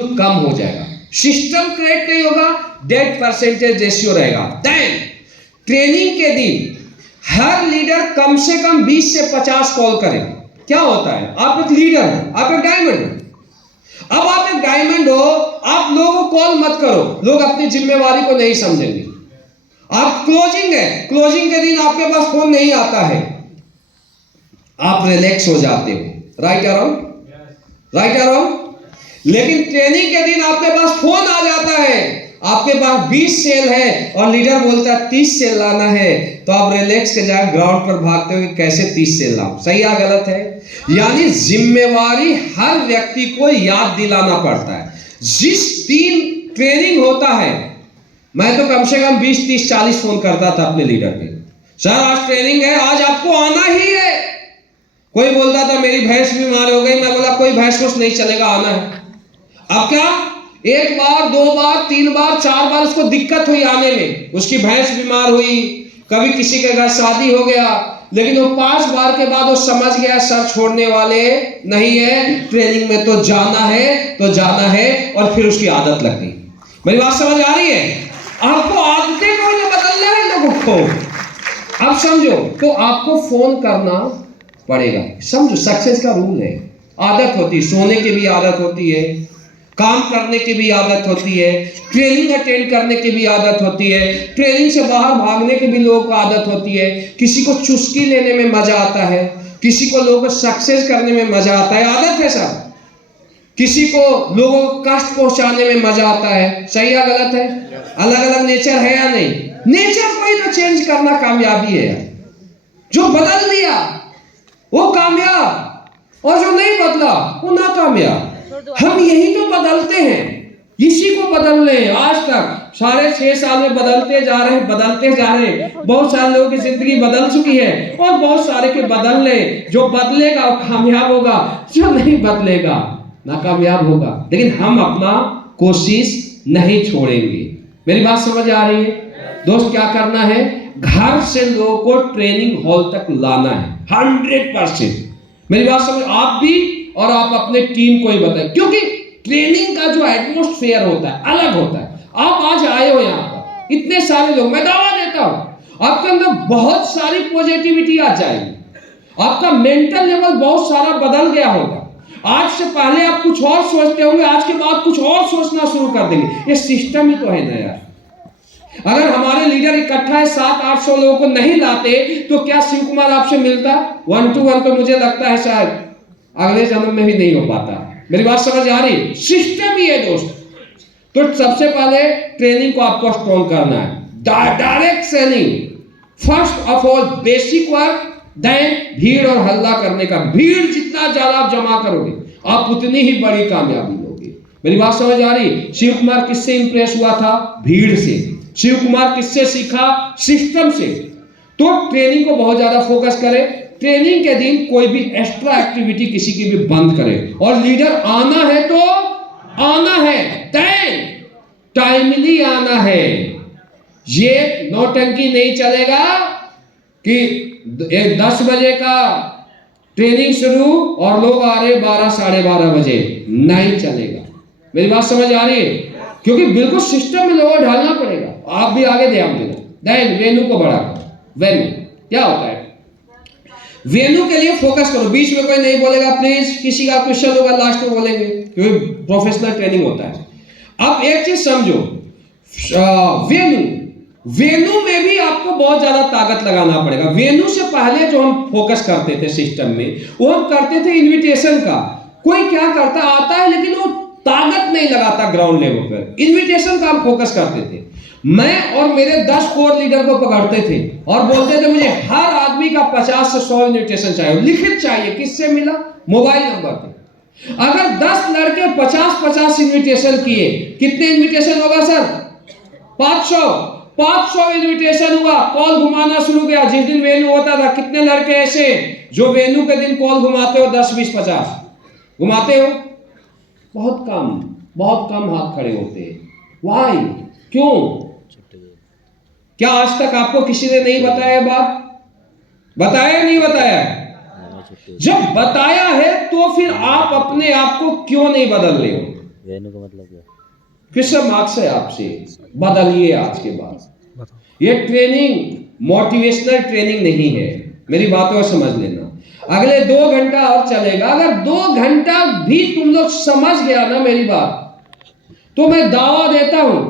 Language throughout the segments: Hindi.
कम हो जाएगा, सिस्टम करेक्ट नहीं होगा, डेथ परसेंटेज रेशियो रहेगा। देन ट्रेनिंग के दिन हर लीडर कम से कम 20 से 50 कॉल करे। क्या होता है, आप एक लीडर हो, आप एक डायमंड हो। अब आप एक डायमंड हो, आप लोगों को कॉल मत करो, लोग अपनी जिम्मेवारी को नहीं समझेंगे। आप क्लोजिंग है, क्लोजिंग के दिन आपके पास फोन नहीं आता है, आप रिलैक्स हो जाते हो। राइट और रॉन्ग, राइट और रॉन्ग। लेकिन ट्रेनिंग के दिन आपके पास फोन आ जाता है, आपके पास 20 सेल है और लीडर बोलता है 30 सेल लाना है, तो आप रिलैक्स के जाकर ग्राउंड पर भागते हो कि कैसे 30 सेल लाऊं। सही या गलत है? यानी जिम्मेवारी हर व्यक्ति को याद दिलाना पड़ता है। जिस दिन ट्रेनिंग होता है, मैं तो कम से कम 20, 30, 40 फोन करता था अपने लीडर पे, सर आज ट्रेनिंग है, आज आपको आना ही है। कोई बोलता था मेरी भैंस बीमार हो गई, मैं बोला कोई भैंस वैंस नहीं चलेगा, आना है। अब क्या, एक बार, 2 बार, 3 बार, 4 बार उसको दिक्कत हुई आने में, उसकी भैंस बीमार हुई, कभी किसी के घर शादी हो गया, लेकिन वो 5 बार के बाद वो समझ गया सर छोड़ने वाले नहीं है, ट्रेनिंग में तो जाना है, तो जाना है, और फिर उसकी आदत लग गई। मेरी बात समझ आ रही है? आपको आदतें को बदलना है लोगों को। अब समझो, तो आपको फोन करना पड़ेगा। समझो, सक्सेस का रूल है। आदत होती है, सोने की भी आदत होती है, काम करने की भी आदत होती है, ट्रेनिंग अटेंड करने की भी आदत होती है, ट्रेनिंग से बाहर भागने की भी लोगों को आदत होती है। किसी को चुस्की लेने में मजा आता है, किसी को लोगों को सक्सेस करने में मजा आता है, आदत है सब। किसी को लोगों को कष्ट पहुंचाने में मजा आता है। सही या गलत है? अलग अलग नेचर है या नहीं? नेचर को ही तो चेंज करना कामयाबी है। जो बदल दिया वो कामयाब, और जो नहीं बदला वो नाकामयाब। हम यही तो बदलते हैं, इसी को बदल रहे हैं। आज तक 6.5 साल में बदलते जा रहे हैं, बदलते जा रहे हैं। बहुत सारे लोगों की जिंदगी बदल चुकी है और बहुत सारे के बदल रहे। जो बदलेगा वो कामयाब होगा, जो नहीं बदलेगा नाकामयाब होगा। लेकिन हम अपना कोशिश नहीं छोड़ेंगे। मेरी बात समझ आ रही है दोस्त? क्या करना है, घर से लोगों को ट्रेनिंग हॉल तक लाना है 100%। मेरी बात समझ, आप भी और आप अपने टीम को ही बताएं, क्योंकि ट्रेनिंग का जो एटमॉस्फेयर होता है अलग होता है। आप आज आए हो यहाँ पर, इतने सारे लोग, मैं दावा देता हूं आपके अंदर बहुत सारी पॉजिटिविटी आ जाएगी, आपका मेंटल लेवल बहुत सारा बदल गया होगा। आज से पहले आप कुछ और सोचते होंगे, आज के बाद कुछ और सोचना शुरू कर देंगे। ये सिस्टम ही तो है ना यार। अगर हमारे लीडर इकट्ठा है 700-800 लोगों को नहीं लाते, तो क्या शिव कुमार आपसे मिलता 1 to 1? तो मुझे लगता है शायद अगले जन्म में भी नहीं हो पाता। मेरी बात समझ आ रही? सिस्टम ही है दोस्त। तो सबसे पहले ट्रेनिंग को आपको स्ट्रॉन्ग करना है, direct selling first of all, basic work, then भीड़ और हल्ला करने का। भीड़ जितना ज्यादा आप जमा करोगे, आप उतनी ही बड़ी कामयाबी लोगे। मेरी बात समझ आ रही? शिव कुमार किससे इंप्रेस हुआ था? भीड़ से। शिव कुमार किससे सीखा? सिस्टम से। तो ट्रेनिंग को बहुत ज्यादा फोकस करें। ट्रेनिंग के दिन कोई भी एक्स्ट्रा एक्टिविटी किसी की भी बंद करें, और लीडर आना है तो आना है, देन टाइमली आना है। ये नौटंकी नहीं चलेगा कि 10 बजे का ट्रेनिंग शुरू और लोग आ रहे 12, 12:30 बजे, नहीं चलेगा। मेरी बात समझ आ रही है? क्योंकि बिल्कुल सिस्टम में लोगों को ढालना पड़ेगा। आप भी आगे ध्यान देना। देन वेन्यू को बढ़ा करो। वेन्यू क्या होता है? वेन्यू के लिए फोकस करो। बीच में कोई नहीं बोलेगा प्लीज, किसी का क्वेश्चन होगा लास्ट में बोलेंगे, क्योंकि प्रोफेशनल ट्रेनिंग होता है। अब एक चीज समझो, वेन्यू में भी आपको बहुत ज्यादा ताकत लगाना पड़ेगा। वेन्यू से पहले जो हम फोकस करते थे सिस्टम में, वो हम करते थे इन्विटेशन का। कोई क्या करता आता है लेकिन वो ताकत नहीं लगाता ग्राउंड लेवल पर। इन्विटेशन का हम फोकस करते थे। मैं और मेरे 10 कोर लीडर को पकड़ते थे और बोलते थे मुझे हर आदमी का 50 से 100 इन्विटेशन चाहिए, लिखित चाहिए। किससे मिला? मोबाइल नंबर पे। अगर 10 लड़के 50-50 इन्विटेशन किए, कितने इन्विटेशन होगा सर? 500 इन्विटेशन हुआ। कॉल घुमाना शुरू किया। जिस दिन वेन्यू होता था, कितने लड़के ऐसे जो वेन्यू के दिन कॉल घुमाते हो? 10, 20, 50 घुमाते हो? बहुत कम हाथ खड़े होते हैं। वाई? क्यों? क्या आज तक आपको किसी ने नहीं बताया बात? बताया नहीं बताया? जब बताया है तो फिर आप अपने आप को क्यों नहीं बदल रहे हो? वेन्यू का मतलब क्या? क्वेश्चन मार्क से आपसे बदलिए आज के बाद। ये ट्रेनिंग मोटिवेशनल ट्रेनिंग नहीं है, मेरी बातों को समझ लेना। अगले 2 घंटा और चलेगा, अगर 2 घंटा भी तुम लोग समझ गया ना मेरी बात, तो मैं दावा देता हूं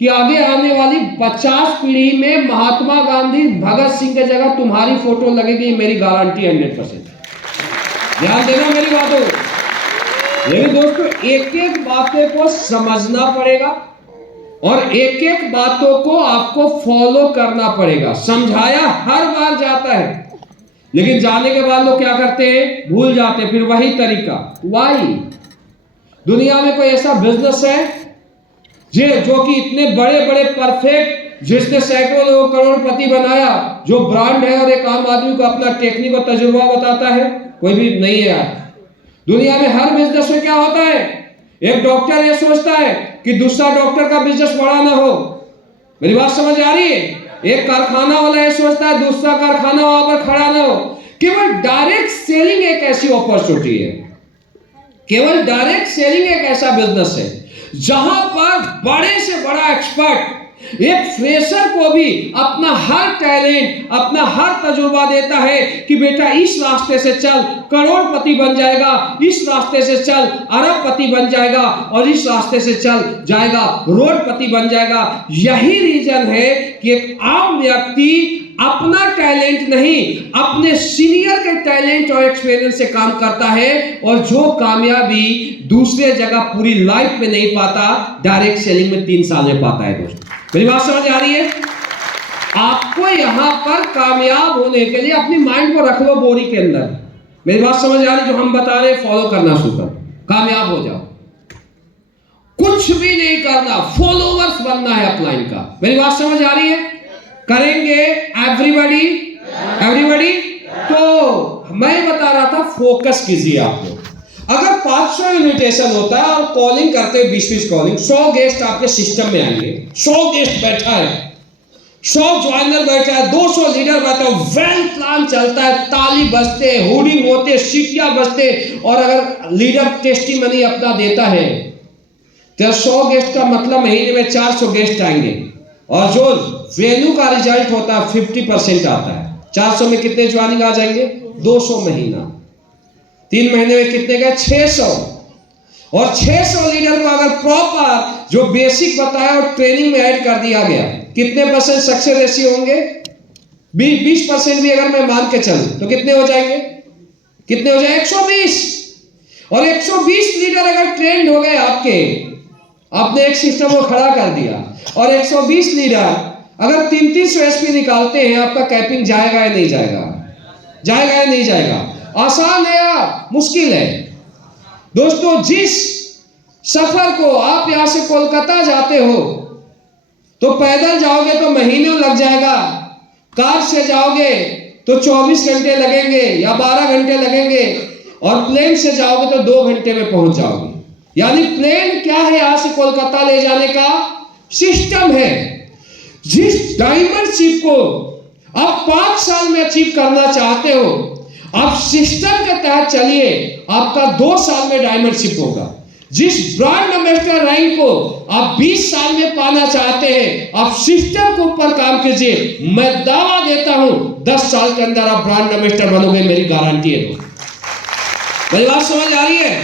कि आगे आने वाली 50 पीढ़ी में महात्मा गांधी, भगत सिंह की जगह तुम्हारी फोटो लगेगी, मेरी गारंटी 100%। ध्यान देना मेरी बातों को। लेकिन दोस्तों एक एक बातें को समझना पड़ेगा और एक एक बातों को आपको फॉलो करना पड़ेगा। समझाया हर बार जाता है, लेकिन जाने के बाद लोग क्या करते हैं, भूल जाते हैं, फिर वही तरीका। वाई दुनिया में कोई ऐसा बिजनेस है जो कि इतने बड़े बड़े परफेक्ट, जिसने सैकड़ों लोगों करोड़पति बनाया, जो ब्रांड है और एक आम आदमी को अपना टेक्निक और तजुर्बा बताता है? कोई भी नहीं है यार। दुनिया में हर बिजनेस में क्या होता है, एक डॉक्टर ये सोचता है कि दूसरा डॉक्टर का बिजनेस बड़ा ना हो। मेरी बात समझ आ रही है? एक कारखाना वाला ये सोचता है दूसरा कारखाना वहां पर खड़ा ना हो। केवल डायरेक्ट सेलिंग एक ऐसी अपॉर्चुनिटी है, केवल डायरेक्ट सेलिंग एक ऐसा बिजनेस है जहां पर बड़े से बड़ा एक्सपर्ट एक फ्रेशर को भी अपना हर टैलेंट, अपना हर तजुर्बा देता है कि बेटा इस रास्ते से चल, करोड़पति बन जाएगा, इस रास्ते से चल, अरबपति बन जाएगा, और इस रास्ते से चल जाएगा, रोडपति बन जाएगा। यही रीजन है कि एक आम व्यक्ति अपना टैलेंट नहीं, अपने सीनियर के टैलेंट और एक्सपीरियंस से काम करता है, और जो कामयाबी दूसरे जगह पूरी लाइफ में नहीं पाता, डायरेक्ट सेलिंग में 3 साल में पाता है। दोस्तों मेरी बात समझ आ रही है? आपको यहां पर कामयाब होने के लिए अपनी माइंड को रख लो बोरी के अंदर। मेरी बात समझ आ रही? जो हम बता रहे फॉलो करना शुरू करो, कामयाब हो जाओ। कुछ भी नहीं करना, फॉलोवर्स बनना है अपलाइन का। मेरी बात समझ आ रही है? करेंगे एवरीबॉडी, एवरीबॉडी। तो मैं बता रहा था फोकस कीजिए आप लोग। अगर 500 इन्विटेशन होता है और कॉलिंग करते हैं 20-20 कॉलिंग, 100 गेस्ट आपके सिस्टम में आएंगे, 100 गेस्ट बैठा है, 100 ज्वाइनर बैठा है, 200 लीडर बैठा है, वेल प्लान चलता है, ताली बजते, होर्डिंग होते, सीटियां बजते, और अगर लीडर टेस्टिमनी अपना देता है तो 100 गेस्ट का मतलब महीने में 400 गेस्ट आएंगे, और जो वेन्यू का रिजल्ट होता है 50% आता है। 400 में कितने ज्वाइनिंग आ जाएंगे? 200 महीना। 3 महीने में कितने गए? 600। और 600 लीडर को अगर प्रॉपर जो बेसिक बताया और ट्रेनिंग में ऐड कर दिया गया, कितने % सक्सेस रेशियो होंगे? 20% भी अगर मैं मान के चलूं तो कितने हो जाएंगे? कितने हो जाए? 120। और 120 लीडर अगर ट्रेंड हो गए आपके, आपने एक सिस्टम को खड़ा कर दिया, और 120 लीडर अगर 300 एसपी निकालते हैं, आपका कैपिंग जाएगा या नहीं जाएगा? जाएगा या नहीं जाएगा? आसान है या मुश्किल है? दोस्तों जिस सफर को आप यहां से कोलकाता जाते हो तो पैदल जाओगे तो महीनों लग जाएगा, कार से जाओगे तो 24 घंटे लगेंगे या 12 घंटे लगेंगे, और प्लेन से जाओगे तो 2 घंटे में पहुंच जाओगे। यानी प्लेन क्या है, यहां से कोलकाता ले जाने का सिस्टम है। जिस डायमंड शिप को आप 5 साल में अचीव करना चाहते हो, आप सिस्टम के तहत चलिए, आपका 2 साल में डायमंड शिप होगा। जिस ब्रांड एम्बेसडर रैंक को आप 20 साल में पाना चाहते हैं, आप सिस्टम के ऊपर काम कीजिए, मैं दावा देता हूं 10 साल के अंदर आप ब्रांड एम्बेसडर बनोगे, मेरी गारंटी है। मेरी बात समझ आ रही है?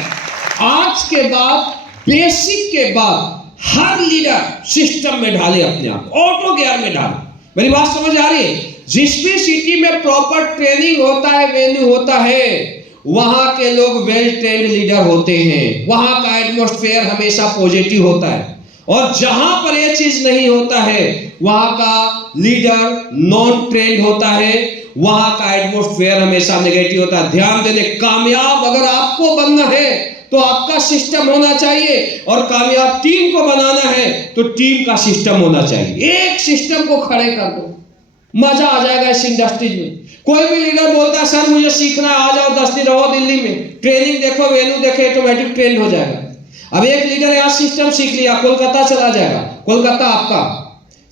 आज के बाद, बेसिक के बाद, हर लीडर सिस्टम में ढाले अपने आप, ऑटो गियर में डाले। मेरी बात समझ आ रही है? जिस भी सिटी में प्रॉपर ट्रेनिंग होता है, वेन्यू होता है, वहां के लोग वेल ट्रेंड लीडर होते हैं, वहां का एटमॉस्फेयर हमेशा पॉजिटिव होता है। और जहां पर यह चीज नहीं होता है, वहां का लीडर नॉन ट्रेंड होता है, वहां का एटमॉस्फेयर हमेशा नेगेटिव होता है। ध्यान देने, कामयाब अगर आपको बनना है तो आपका सिस्टम होना चाहिए, और कामयाब टीम को बनाना है तो टीम का सिस्टम होना चाहिए। एक सिस्टम को खड़े कर दो, मजा आ जाएगा इस इंडस्ट्रीज में। कोई भी लीडर बोलता है सर मुझे सीखना है, आ जाओ 10 दिन रहो दिल्ली में, ट्रेनिंग देखो, वेन्यू देखो, ऑटोमेटिक ट्रेंड हो जाएगा। अब एक लीडर यहाँ सिस्टम सीख लिया, कोलकाता चला जाएगा, कोलकाता आपका,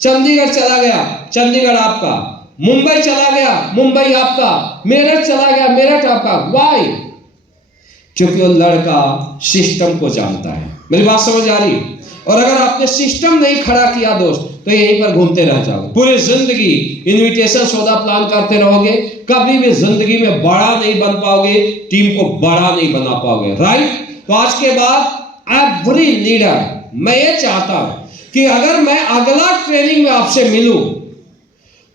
चंडीगढ़ चला गया, चंडीगढ़ आपका, मुंबई चला गया, मुंबई आपका, मेरठ चला गया, मेरठ आपका। वाई? क्योंकि वो लड़का सिस्टम को जानता है। मेरी बात समझ आ रही है? और अगर आपने सिस्टम नहीं खड़ा किया दोस्त, तो यहीं पर घूमते रह जाओगे पूरी जिंदगी। इनविटेशन सौदा प्लान करते रहोगे, कभी भी जिंदगी में बड़ा नहीं बन पाओगे, टीम को बड़ा नहीं बना पाओगे। राइट? तो आज के बाद एवरी लीडर, मैं ये चाहता हूं कि अगर मैं अगला ट्रेनिंग में आपसे मिलूं,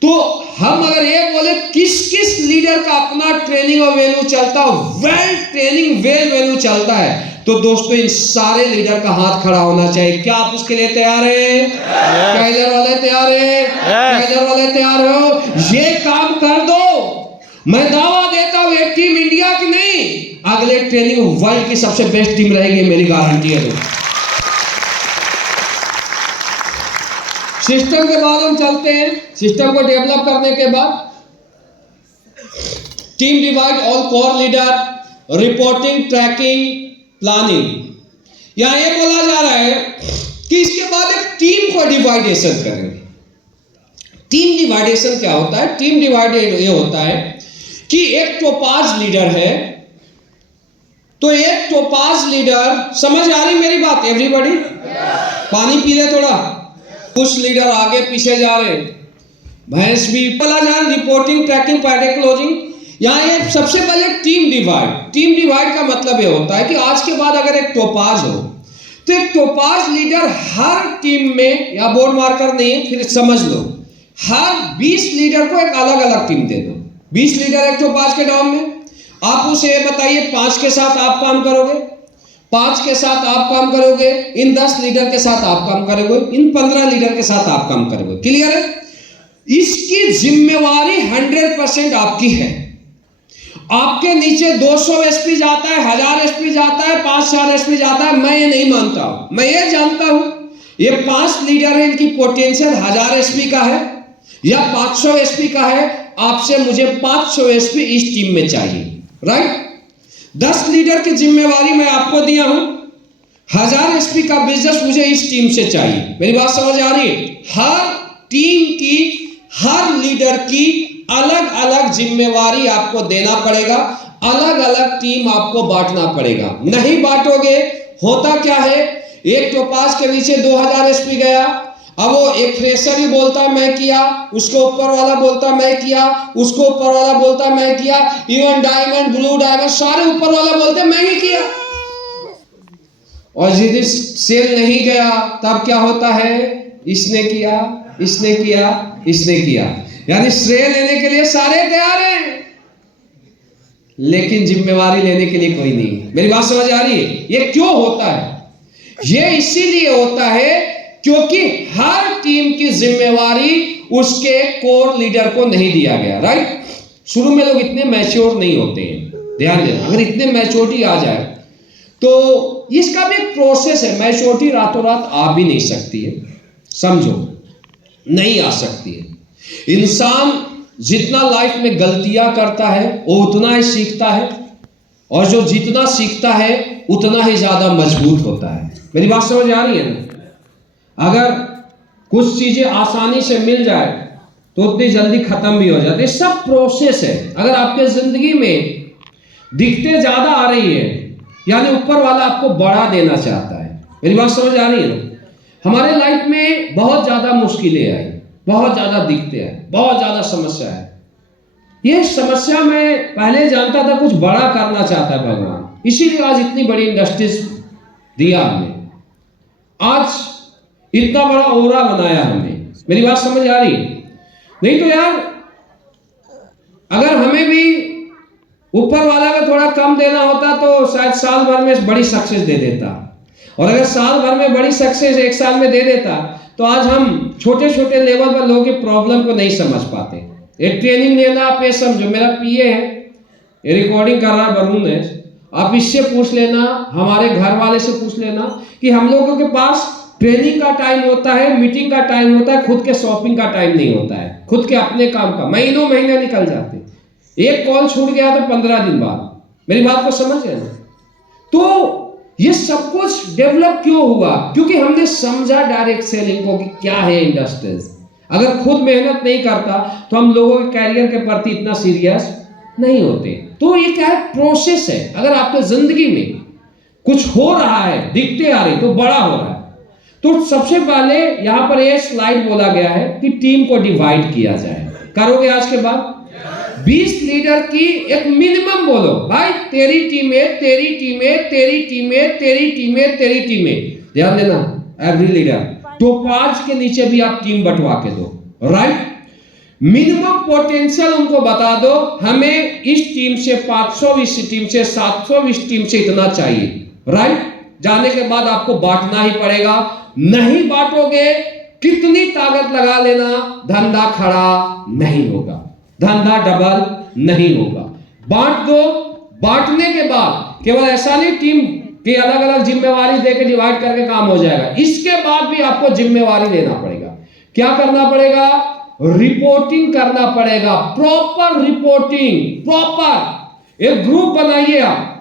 तो हम अगर ये बोले किस किस लीडर का अपना ट्रेनिंग और वेन्यू चलता है, वेल ट्रेनिंग वेल वेन्यू चलता है, तो दोस्तों इन सारे लीडर का हाथ खड़ा होना चाहिए। क्या आप उसके लिए तैयार हैं? क्या इधर वाले तैयार हैं? क्या इधर वाले तैयार हो? ये काम कर दो, मैं दावा देता हूं ये टीम इंडिया की नहीं, अगले ट्रेनिंग वर्ल्ड की सबसे बेस्ट टीम रहेगी, मेरी गारंटी है। सिस्टम के बाद हम चलते हैं। सिस्टम को डेवलप करने के बाद team divide all core leader, reporting, tracking, planning. यहां यह बोला जा रहा है कि इसके बाद एक टीम को डिवाइडेशन करेंगे। टीम डिवाइडेशन क्या होता है? टीम डिवाइडेड ये होता है कि एक टोपाज लीडर है, तो एक टोपाज लीडर, समझ आ रही मेरी बात एवरीबॉडी? पानी पी ले थोड़ा। कुछ लीडर आगे पीछे जा रहे, भैंस भी बोला जा रहा, रिपोर्टिंग, ट्रैकिंग, पैडेक क्लोजिंग। यहाँ ये सबसे पहले टीम डिवाइड। टीम डिवाइड का मतलब ये होता है कि आज के बाद अगर एक टोपाज हो, तो एक टोपाज लीडर हर टीम में, या बोर्ड मार्कर नहीं, फिर समझ लो, हर 20 लीडर को एक अलग अलग टीम दे दो। 20 लीडर एक टोपाज के डाउन में, आप उसे बताइए 5 के साथ आप काम करोगे, 5 के साथ आप काम करोगे, इन 10 लीडर के साथ आप काम करोगे, इन 15 लीडर के साथ आप काम करोगे। क्लियर है? इसकी जिम्मेवारी 100% आपकी है। आपके नीचे 200 एसपी जाता है, 1000 एसपी जाता है, 5000 एसपी जाता है, मैं ये नहीं मानता हूं। मैं ये जानता हूं ये 5 लीडर है, इनकी पोटेंशियल 1000 एसपी का है या 500 एसपी का है। आपसे मुझे 500 एसपी इस टीम में चाहिए। राइट? 10 लीडर की जिम्मेवारी मैं आपको दिया हूं, 1000 एसपी का बिजनेस मुझे इस टीम से चाहिए। मेरी बात समझ आ रही है? हर टीम की, हर लीडर की अलग अलग जिम्मेवारी आपको देना पड़ेगा, अलग अलग टीम आपको बांटना पड़ेगा। नहीं बांटोगे, होता क्या है, एक टोपाज के नीचे 2000 एसपी गया, अब वो एक फ्रेशर ही बोलता है मैं किया, उसको ऊपर वाला बोलता है मैं किया, उसको ऊपर वाला बोलता है मैं किया, इवन डायमंड, ब्लू डायमंड, सारे ऊपर वाला बोलते हैं मैं ही किया। और जिस दिन सेल नहीं गया तब क्या होता है, इसने किया, इसने किया, इसने किया। यानी श्रेय लेने के लिए सारे तैयार हैं, लेकिन जिम्मेवारी लेने के लिए कोई नहीं। मेरी बात समझ आ रही है? ये क्यों होता है? ये इसीलिए होता है क्योंकि हर टीम की जिम्मेवारी उसके कोर लीडर को नहीं दिया गया। राइट? शुरू में लोग इतने मैच्योर नहीं होते हैं, ध्यान देना। अगर इतने मैच्योरिटी आ जाए तो इसका भी एक प्रोसेस है। मैच्योरिटी रातों रात आ भी नहीं सकती है, समझो, नहीं आ सकती है। इंसान जितना लाइफ में गलतियां करता है वो उतना ही सीखता है, और जो जितना सीखता है उतना ही ज्यादा मजबूत होता है। मेरी बात समझ आ रही है ना? अगर कुछ चीजें आसानी से मिल जाए तो उतनी जल्दी खत्म भी हो जाती है। सब प्रोसेस है। अगर आपके जिंदगी में दिक्कतें ज्यादा आ रही है, यानी ऊपर वाला आपको बढ़ा देना चाहता है। मेरी बात समझ आ रही है ना? हमारे लाइफ में बहुत ज्यादा मुश्किलें आई, बहुत ज्यादा दिक्कतें आई, बहुत ज्यादा समस्या है। ये समस्या मैं पहले जानता था, कुछ बड़ा करना चाहता है भगवान, इसीलिए आज इतनी बड़ी इंडस्ट्रीज दिया हमने, आज इतना बड़ा ओरा बनाया हमने। मेरी बात समझ आ रही है? नहीं तो यार, अगर हमें भी ऊपर वाला का थोड़ा कम देना होता तो शायद साल भर में बड़ी सक्सेस दे देता, और अगर साल भर में बड़ी सक्सेस 1 साल में दे देता तो आज हम छोटे छोटे लेवल पर लोगों की प्रॉब्लम को नहीं समझ पाते। एक ट्रेनिंग लेना, आप ये समझो, मेरा पीए है, ये रिकॉर्डिंग कर रहा वरुण है, आप इससे पूछ लेना, हमारे घर वाले से पूछ लेना कि हम लोगों के पास ट्रेनिंग का टाइम होता है, मीटिंग का टाइम होता है, खुद के शॉपिंग का टाइम नहीं होता है, खुद के अपने काम का महीनों महीने निकल जाते। एक कॉल छूट गया तो 15 दिन बाद। मेरी बात को समझ गए ना? तो ये सब कुछ डेवलप क्यों हुआ? क्योंकि हमने समझा डायरेक्ट सेलिंग को कि क्या है इंडस्ट्रीज। अगर खुद मेहनत नहीं करता तो हम लोगों के कैरियर के प्रति इतना सीरियस नहीं होते। तो ये क्या है, प्रोसेस है। अगर आपके जिंदगी में कुछ हो रहा है, दिखते आ रही तो बड़ा हो रहा है। तो सबसे पहले यहां पर यह स्लाइड बोला गया है कि टीम को डिवाइड किया जाए। करोगे आज के बाद 20 लीडर की एक मिनिमम बोलो, भाई तेरी टीमें, तेरी टीमें, तेरी टीमें, तेरी टीमें, तेरी टीमें। ध्यान देना, एवरी लीडर टोपाज के नीचे भी आप टीम बंटवा के दो, राइट। मिनिमम पोटेंशियल उनको बता दो, हमें इस टीम से 500, इस टीम से 700, इस टीम से इतना चाहिए, राइट। जाने के बाद आपको बांटना ही पड़ेगा, नहीं बांटोगे कितनी ताकत लगा लेना, धंधा खड़ा नहीं होगा, धंधा डबल नहीं होगा। बांट दो, बांटने के बाद केवल ऐसा नहीं टीम की अलग अलग जिम्मेवारी देकर डिवाइड करके काम हो जाएगा, इसके बाद भी आपको जिम्मेवारी लेना पड़ेगा। क्या करना पड़ेगा? रिपोर्टिंग करना पड़ेगा, प्रॉपर रिपोर्टिंग, प्रॉपर। एक ग्रुप बनाइए आप,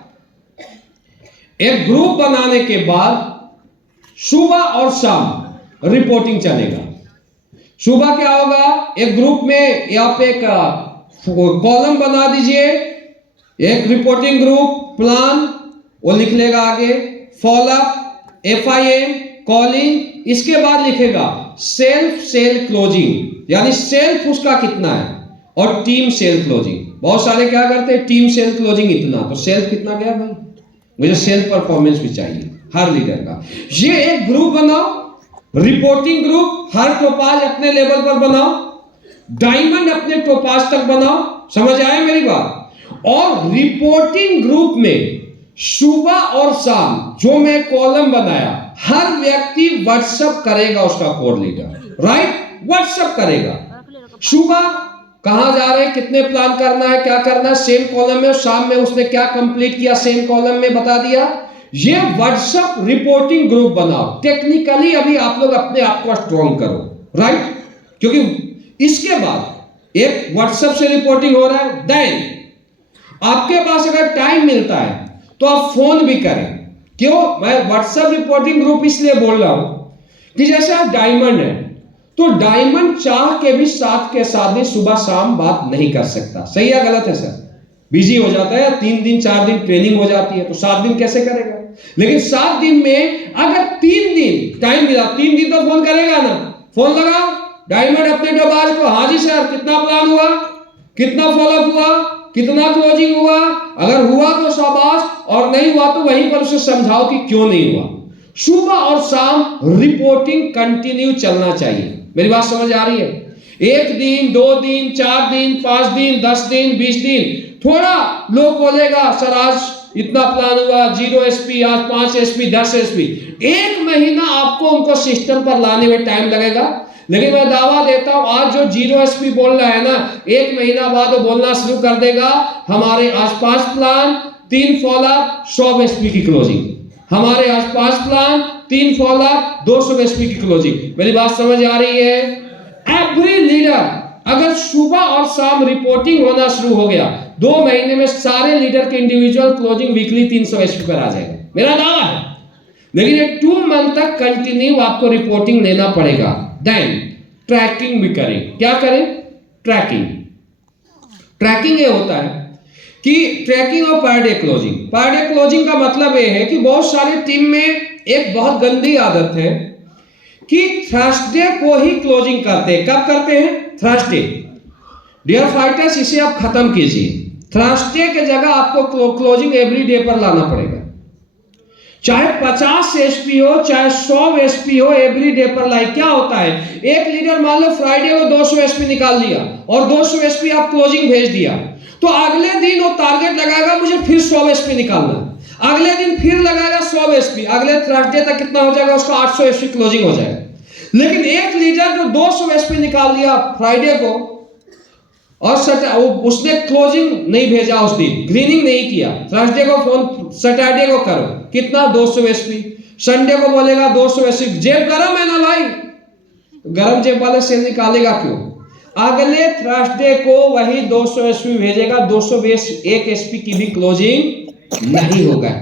एक ग्रुप बनाने के बाद सुबह और शाम रिपोर्टिंग चलेगा। सुबह क्या होगा, एक ग्रुप में आप एक कॉलम बना दीजिए, एक रिपोर्टिंग ग्रुप प्लान, वो लिख लेगा आगे फॉलोअप, FIM, कॉलिंग, इसके बाद लिखेगा सेल्फ सेल क्लोजिंग, यानी सेल्फ उसका कितना है, और टीम सेल क्लोजिंग। बहुत सारे क्या करते हैं, टीम सेल क्लोजिंग इतना, तो सेल्फ कितना गया भाई, मुझे सेल्फ परफॉर्मेंस भी चाहिए हर लीडर का। ये एक ग्रुप बनाओ, रिपोर्टिंग ग्रुप, हर टोपाज अपने लेवल पर बनाओ, डायमंड अपने टोपाज तक बनाओ, समझ आया मेरी बात। और रिपोर्टिंग ग्रुप में सुबह और शाम जो मैं कॉलम बनाया, हर व्यक्ति व्हाट्सएप करेगा उसका कोर लीडर, राइट, व्हाट्सएप करेगा। सुबह कहां जा रहे हैं, कितने प्लान करना है, क्या करना है, सेम कॉलम में, शाम में उसने क्या कंप्लीट किया, सेम कॉलम में बता दिया। ये व्हाट्सएप रिपोर्टिंग ग्रुप बनाओ। टेक्निकली अभी आप लोग अपने आप को स्ट्रॉन्ग करो, राइट, क्योंकि इसके बाद एक व्हाट्सएप से रिपोर्टिंग हो रहा है, देन आपके पास अगर टाइम मिलता है तो आप फोन भी करें। क्यों मैं व्हाट्सएप रिपोर्टिंग ग्रुप इसलिए बोल रहा हूं कि जैसे आप डायमंड है, तो डायमंड चाह के भी साथ के साथ भी सुबह शाम बात नहीं कर सकता, सही या गलत है सर? बिजी हो जाता है, 3 दिन 4 दिन ट्रेनिंग हो जाती है, तो 7 दिन कैसे करेगा? लेकिन 7 दिन में अगर 3 दिन टाइम मिला, 3 दिन तो फोन करेगा ना, फोन लगाओ डायमंड अपने डबाज को, हाँ जी सर कितना प्लान हुआ, कितना फॉलोअप हुआ, कितना क्लोजिंग हुआ, अगर हुआ तो शाबाश, और नहीं हुआ तो वहीं पर उसे समझाओ कि क्यों नहीं हुआ। सुबह और शाम रिपोर्टिंग कंटिन्यू चलना चाहिए। मेरी बात समझ आ रही है? 1 दिन 2 दिन 4 दिन 5 दिन 10 दिन 20 दिन, थोड़ा लोग बोलेगा सर आज इतना प्लान हुआ, 0 SP, आज 5 SP 10 SP, 1 महीना आपको उनको सिस्टम पर लाने में टाइम लगेगा। लेकिन मैं दावा देता हूं आज जो 0 SP बोल रहा है ना, 1 महीना बाद वो बोलना शुरू कर देगा हमारे आसपास प्लान, 3 फॉलोअप, 100 SP की क्लोजिंग, हमारे आसपास प्लान, 3 फॉलोअप, 200 SP की क्लोजिंग। मेरी बात समझ आ रही है? एवरी लीडर अगर सुबह और शाम रिपोर्टिंग होना शुरू हो गया, 2 महीने में सारे लीडर के इंडिविजुअल क्लोजिंग वीकली 300 SP पर आ जाएगा, मेरा दावा है। लेकिन ये 2 मंथ तक कंटिन्यू आपको रिपोर्टिंग लेना पड़ेगा। देन ट्रैकिंग भी करें। क्या करें? ट्रैकिंग। ट्रैकिंग ये होता है कि ट्रैकिंग और पर डे क्लोजिंग। पर डे क्लोजिंग का मतलब ये है कि बहुत सारी टीम में एक बहुत गंदी आदत है कि थर्सडे को ही क्लोजिंग करते हैं। कब करते हैं? थर्सडे। डियर फाइटर्स, इसे आप खत्म कीजिए। थर्सडे के जगह आपको क्लोजिंग एवरी डे पर लाना पड़ेगा, चाहे 50 SP हो, चाहे 100 SP हो, एवरी डे पर लाई। क्या होता है, एक लीडर मान लो फ्राइडे को 200 SP निकाल दिया और 200 SP आप क्लोजिंग भेज दिया, तो अगले दिन वो टारगेट लगाएगा मुझे फिर 100 SP निकालना, अगले दिन फिर लगाएगा 100 SP, अगले थर्सडे तक कितना हो जाएगा उसका 800 SP क्लोजिंग हो जाएगा। लेकिन एक लीडर जो 200 SP निकाल दिया फ्राइडे को और उसने क्लोजिंग नहीं भेजा, उस दिन ग्रीनिंग नहीं किया, थर्सडे को फोन सैटरडे को करो, कितना 200 SP, संडे को बोलेगा 200 SP, जेब गरम है ना भाई, गरम जेब वाले से निकालेगा क्यों? अगले थर्सडे को वही 200 SP भेजेगा, 201 SP की भी क्लोजिंग नहीं होगा।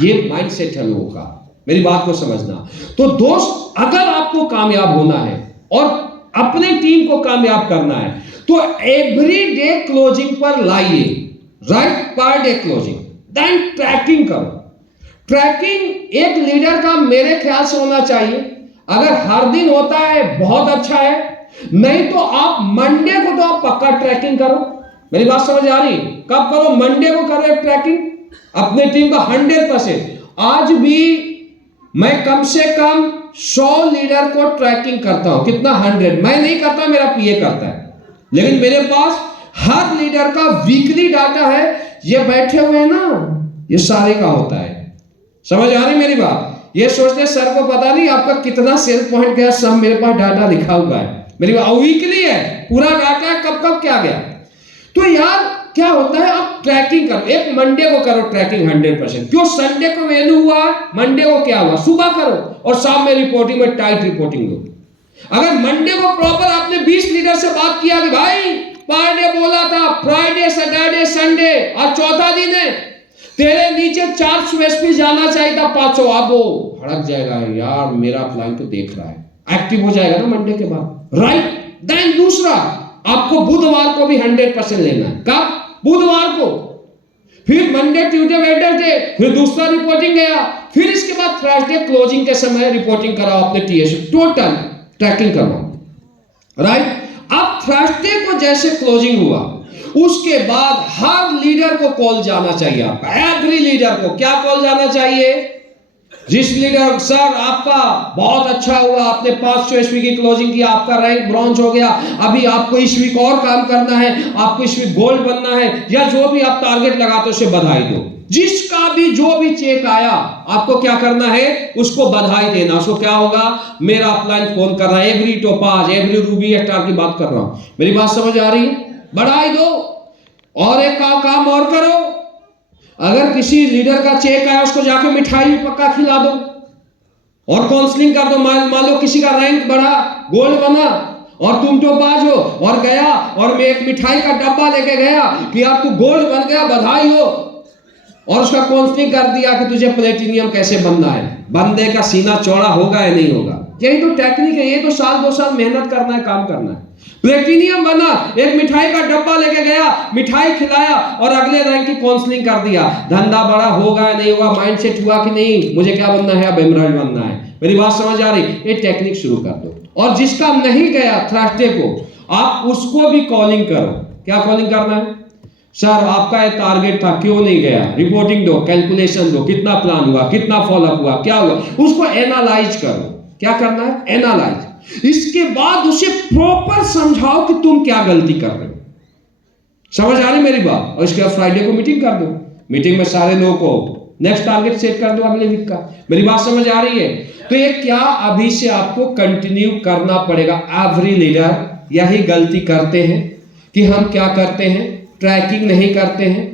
ये माइंडसेट है लोगों का, मेरी बात को समझना। तो दोस्त, अगर आपको कामयाब होना है और अपनी टीम को कामयाब करना है तो एवरी डे क्लोजिंग पर लाइए, right, per day closing. Then tracking करो। ट्रैकिंग एक लीडर का मेरे ख्याल से होना चाहिए। अगर हर दिन होता है बहुत अच्छा है, नहीं तो आप मंडे को तो आप पक्का ट्रैकिंग करो। मेरी बात समझ आ रही? कब करो? मंडे को करो एक ट्रैकिंग अपने टीम का 100%। आज भी मैं कम से कम 100 लीडर को ट्रैकिंग करता हूं। कितना? 100। मैं नहीं करता, मेरा पीए करता है, लेकिन मेरे पास हर लीडर का वीकली डाटा है। ये बैठे हुए हैं ना, ये सारे का होता है। समझ आ रही मेरी बात? ये सोचते सर को पता नहीं आपका कितना सेल पॉइंट गया, सब मेरे पास डाटा लिखा हुआ है। मेरी बात वीकली है, पूरा डाटा है, कब कब क्या गया। तो यार क्या होता है, आप ट्रैकिंग करो। एक मंडे को करो ट्रैकिंग 100%। क्यों? संडे को वैल्यू हुआ, मंडे को क्या हुआ, सुबह करो और शाम में रिपोर्टिंग में टाइट रिपोर्टिंग दो। अगर मंडे को प्रॉपर आपने 20 लीडर से बात किया कि भाई पर डे बोला था, फ्राइडे सैटरडे संडे और चौथा दिन है, तेरे नीचे 400 एसपी जाना चाहिए था 500, अब वो भड़क जाएगा, यार मेरा क्लाइंट तो देख रहा है, एक्टिव हो जाएगा ना मंडे के बाद, राइट। देन दूसरा, आपको बुधवार को भी 100% लेना है। कब? बुधवार को। फिर मंडे ट्यूसडे वेडनेसडे फिर दूसरा रिपोर्टिंग गया, फिर इसके बाद थर्सडे क्लोजिंग के समय रिपोर्टिंग कराओ अपने टीएस, टोटल ट्रैकिंग करवाओ, राइट। अब थर्सडे को जैसे क्लोजिंग हुआ, उसके बाद हर लीडर को कॉल जाना चाहिए आपका, एवरी लीडर को। क्या कॉल जाना चाहिए? जिस लीडर, सर आपका बहुत अच्छा हुआ, आपने 500 एसपी की क्लोजिंग की, आपका रैंक ब्रॉन्ज हो गया, अभी आपको इस वीक और काम करना है, आपको इस वीक गोल्ड बनना है, या जो भी आप टारगेट लगाते हो उसे बधाई दो। जिसका भी जो भी चेक आया, आपको क्या करना है, उसको बधाई देना। उसको क्या होगा, मेरा अपलाइन फोन कर रहा है, every topaz, every Ruby star की बात कर रहा हूं। मेरी बात समझ आ रही है? बढ़ाई दो। और एक काम और करो, अगर किसी लीडर का चेक आया, उसको जाके मिठाई पक्का खिला दो और काउंसलिंग कर दो। मान लो किसी का रैंक बढ़ा, गोल्ड बना, और तुम तो बाज हो और गया और मैं एक मिठाई का डब्बा लेके गया कि यार तू गोल्ड बन गया, बधाई हो, और उसका काउंसलिंग कर दिया कि तुझे प्लेटिनियम कैसे बनना है। बंदे का सीना चौड़ा होगा या नहीं होगा? यही तो टेक्निक है, ये तो साल 2 साल मेहनत करना है, काम करना है। प्लेटिनियम बना, एक मिठाई का डब्बा लेके गया, मिठाई खिलाया और अगले रैंक की काउंसलिंग कर दिया। धंधा बड़ा होगा या नहीं होगा, माइंडसेट हुआ कि नहीं, मुझे क्या बनना है, अब एमराल्ड बनना है। मेरी बात समझ आ रही? ये टेक्निक शुरू कर दो। और जिसका नहीं गया थर्सडे को, आप उसको भी कॉलिंग करो। क्या कॉलिंग करना है? सर आपका ये टारगेट था, क्यों नहीं गया, रिपोर्टिंग दो, कैलकुलेशन दो, कितना प्लान हुआ, कितना फॉलोअप हुआ, क्या हुआ, उसको एनालाइज करो। क्या करना है? एनालाइज। इसके बाद उसे प्रॉपर समझाओ कि तुम क्या गलती कर रहे हो। समझ आ रही मेरी बात? और इसके बाद फ्राइडे को मीटिंग कर दो, मीटिंग में सारे लोगों को नेक्स्ट टारगेट सेट कर दो अगले वीक का। मेरी बात समझ आ रही है? तो ये क्या अभी से आपको कंटिन्यू करना पड़ेगा। एवरी लीडर यही गलती करते हैं कि हम क्या करते हैं, ट्रैकिंग नहीं करते हैं,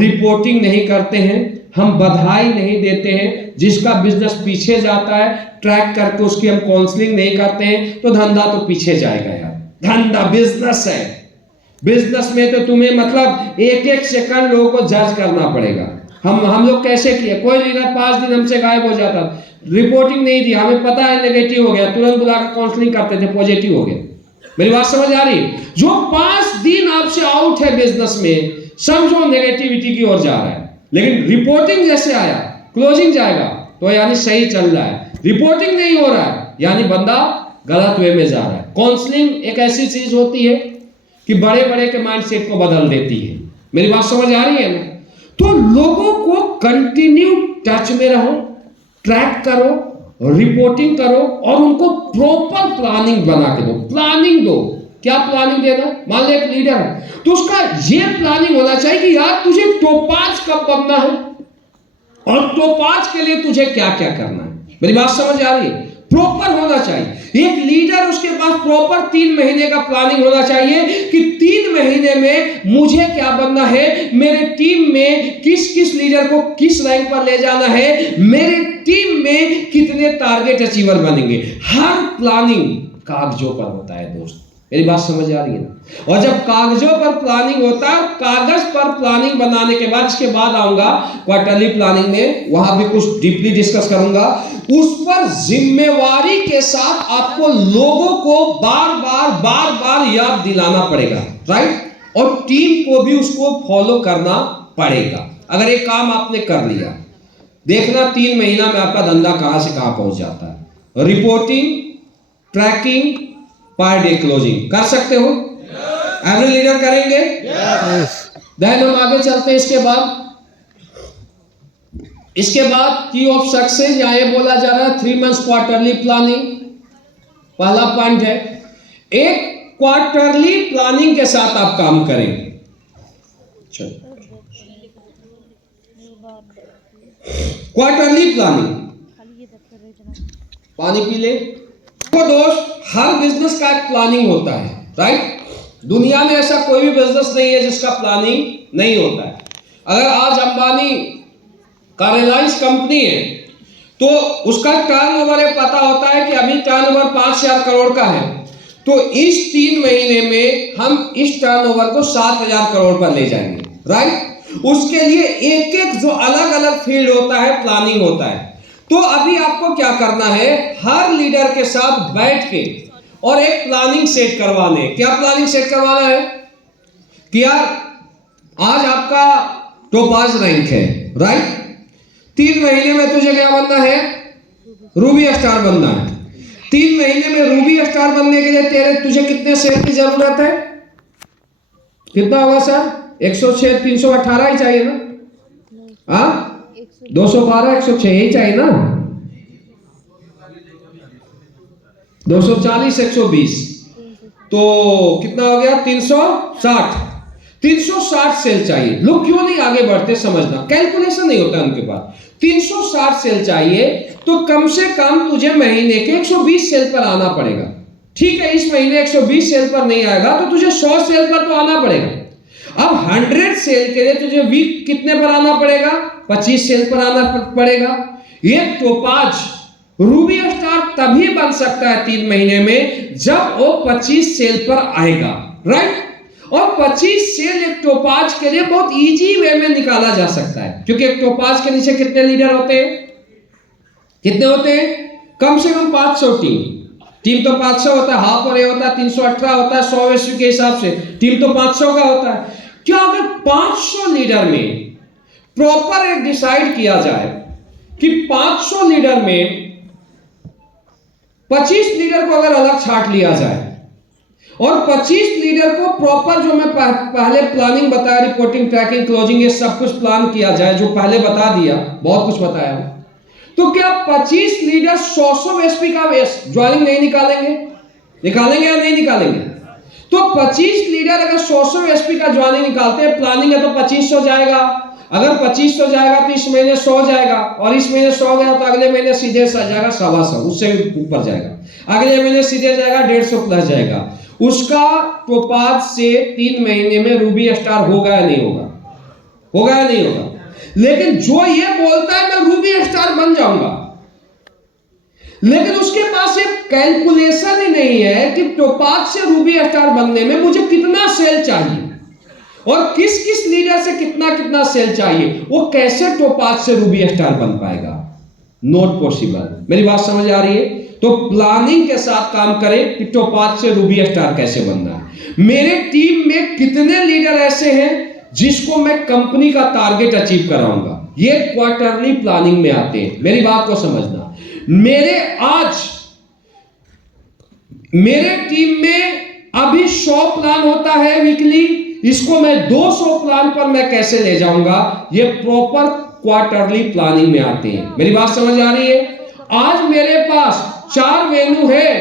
रिपोर्टिंग नहीं करते हैं, हम बधाई नहीं देते हैं। जिसका बिजनेस पीछे जाता है, ट्रैक करके उसकी हम काउंसलिंग नहीं करते हैं, तो धंधा तो पीछे जाएगा यार। धंधा बिजनेस है, बिजनेस में तो तुम्हें मतलब एक एक सेकंड लोगों को जज करना पड़ेगा। हम लोग कैसे किए, कोई लीडर 5 दिन हमसे गायब हो जाता, रिपोर्टिंग नहीं दी, हमें पता है नेगेटिव हो गया, तुरंत बुलाकर काउंसलिंग करते थे, पॉजिटिव हो गया। मेरी बात समझ आ रही? जो 5 दिन आपसे आउट है बिजनेस में, समझो नेगेटिविटी की ओर जा रहा है। लेकिन रिपोर्टिंग जैसे आया, क्लोजिंग जाएगा, तो यानी सही चल रहा है। रिपोर्टिंग नहीं हो रहा है, यानी बंदा गलत वे में जा रहा है। काउंसलिंग एक ऐसी चीज होती है कि बड़े बड़े के माइंडसेट को बदल देती है। मेरी बात समझ आ रही है ना? तो लोगों को कंटिन्यू टच में रहो, ट्रैक करो, रिपोर्टिंग करो और उनको प्रॉपर प्लानिंग बना के दो। प्लानिंग दो। क्या प्लानिंग देना? मान ले एक लीडर है, तो उसका ये प्लानिंग होना चाहिए कि यार तुझे टोपाज कब बनना है और टोपाज के लिए तुझे क्या क्या करना है। मेरी बात समझ आ रही है? प्रॉपर होना चाहिए। एक लीडर, उसके पास प्रॉपर 3 महीने का प्लानिंग होना चाहिए कि 3 महीने में मुझे क्या बनना है, मेरे टीम में किस किस लीडर को किस रैंक पर ले जाना है, मेरे टीम में कितने टारगेट अचीवर बनेंगे। हर प्लानिंग कागजों पर होता है दोस्त। मेरी बात समझ आ रही है ना? और जब कागजों पर प्लानिंग होता है, कागज पर प्लानिंग बनाने के बाद, इसके बाद आऊंगा क्वार्टरली प्लानिंग में, वहां भी कुछ डीपली डिस्कस करूंगा। उस पर जिम्मेवारी के साथ आपको लोगों को बार बार याद दिलाना पड़ेगा, राइट। और टीम को भी उसको फॉलो करना पड़ेगा। अगर एक काम आपने कर लिया, देखना 3 महीना में आपका धंधा कहां से कहां पहुंच जाता है। Reporting, tracking, per day closing कर सकते हो? एवरी लीडर करेंगे? देन हम आगे चलते हैं। इसके बाद की ऑफ सक्सेस, या ये बोला जा रहा है 3 मंथ्स क्वार्टरली प्लानिंग। पहला पॉइंट है, एक क्वार्टरली प्लानिंग के साथ आप काम करें। क्वार्टरली प्लानिंग, पानी पी ले। तो दोस्त, हर बिजनेस का एक प्लानिंग होता है, राइट? दुनिया में ऐसा कोई भी बिजनेस नहीं है जिसका प्लानिंग नहीं होता है। अगर आज अंबानी का रिलायंस कंपनी है तो उसका टर्नओवर पता होता है कि अभी टर्नओवर 5,000 करोड़ का है, तो इस 3 महीने में हम इस टर्नओवर को 7,000 करोड़ पर ले जाएंगे, राइट? उसके लिए एक एक जो अलग अलग फील्ड होता है, प्लानिंग होता है। तो अभी आपको क्या करना है, हर लीडर के साथ बैठ के और एक प्लानिंग सेट करवाने। क्या प्लानिंग सेट करवाना है कि यार आज आपका टोपाज रैंक है, राइट? 3 महीने में तुझे क्या बनना है? रूबी स्टार बनना है। 3 महीने में रूबी स्टार बनने के लिए तुझे कितने सेल की जरूरत है? कितना होगा सर? 106, 318 ही चाहिए ना? हाँ, 212, 106 ही चाहिए ना? 240, 120, तो कितना हो गया? 360। 360 सेल चाहिए। लोग क्यों नहीं आगे बढ़ते समझना, कैलकुलेशन नहीं होता उनके पास। 360 सेल चाहिए तो कम से कम तुझे महीने के 120 सेल पर आना पड़ेगा। ठीक है, इस महीने 120 सेल पर नहीं आएगा तो तुझे 100 सेल पर तो आना पड़ेगा। अब 100 सेल के लिए तुझे वीक कितने पर आना पड़ेगा? 25 सेल पर आना पड़ेगा। ये टोपाज रूबी स्टार तभी बन सकता है 3 महीने में जब वो 25 सेल पर आएगा, राइट? और 25 सेल एक टोपाज के लिए बहुत इजी वे में निकाला जा सकता है, क्योंकि एक टोपाज के नीचे कितने लीडर होते हैं? कितने होते हैं? कम से कम 500 टीम तो 500 होता है, हाफ और ये होता है 318 होता है 100 ईस्वी के हिसाब से। टीम तो 500 का होता है। क्या अगर 500 लीडर में प्रॉपर एक डिसाइड किया जाए कि 500 लीडर में 25 लीडर को अगर अलग छांट लिया जाए और 25 लीडर को प्रॉपर, जो मैं पहले प्लानिंग बताया, रिपोर्टिंग, ट्रैकिंग, क्लोजिंग, ये सब कुछ प्लान किया जाए, जो पहले बता दिया, बहुत कुछ बताया, तो क्या 25 लीडर 100 एसपी का ज्वाइनिंग नहीं निकालेंगे? निकालेंगे या नहीं निकालेंगे? तो 25 लीडर अगर 100 एसपी का ज्वाइनिंग निकालते हैं, प्लानिंग है तो 2500 जाएगा। अगर 2500 जाएगा तो इस महीने 100 जाएगा, और इस महीने 100 गया तो अगले महीने सीधे जाएगा 125, उससे ऊपर जाएगा। अगले महीने सीधे जाएगा 150 प्लस जाएगा। उसका टोपाज से 3 महीने में रूबी स्टार होगा या नहीं होगा? होगा या नहीं होगा? लेकिन जो ये बोलता है मैं रूबी स्टार बन जाऊंगा, लेकिन उसके पास ये कैलकुलेशन ही नहीं है कि टोपाज से रूबी स्टार बनने में मुझे कितना सेल चाहिए और किस किस लीडर से कितना कितना सेल चाहिए, वो कैसे टोपाज से रूबी स्टार बन पाएगा? Not possible. मेरी बात समझ आ रही है? तो प्लानिंग के साथ काम करें कि टोपाज से रूबी स्टार कैसे बनना है। मेरे टीम में कितने लीडर ऐसे हैं जिसको मैं कंपनी का टारगेट अचीव कराऊंगा, ये क्वार्टरली प्लानिंग में आते हैं। मेरी बात को समझना। मेरे टीम में अभी 100 प्लान होता है वीकली, इसको मैं 200 प्लान पर मैं कैसे ले जाऊंगा, ये प्रॉपर क्वार्टरली प्लानिंग में आते हैं। मेरी बात समझ आ रही है? आज मेरे पास 4 वेन्यू है,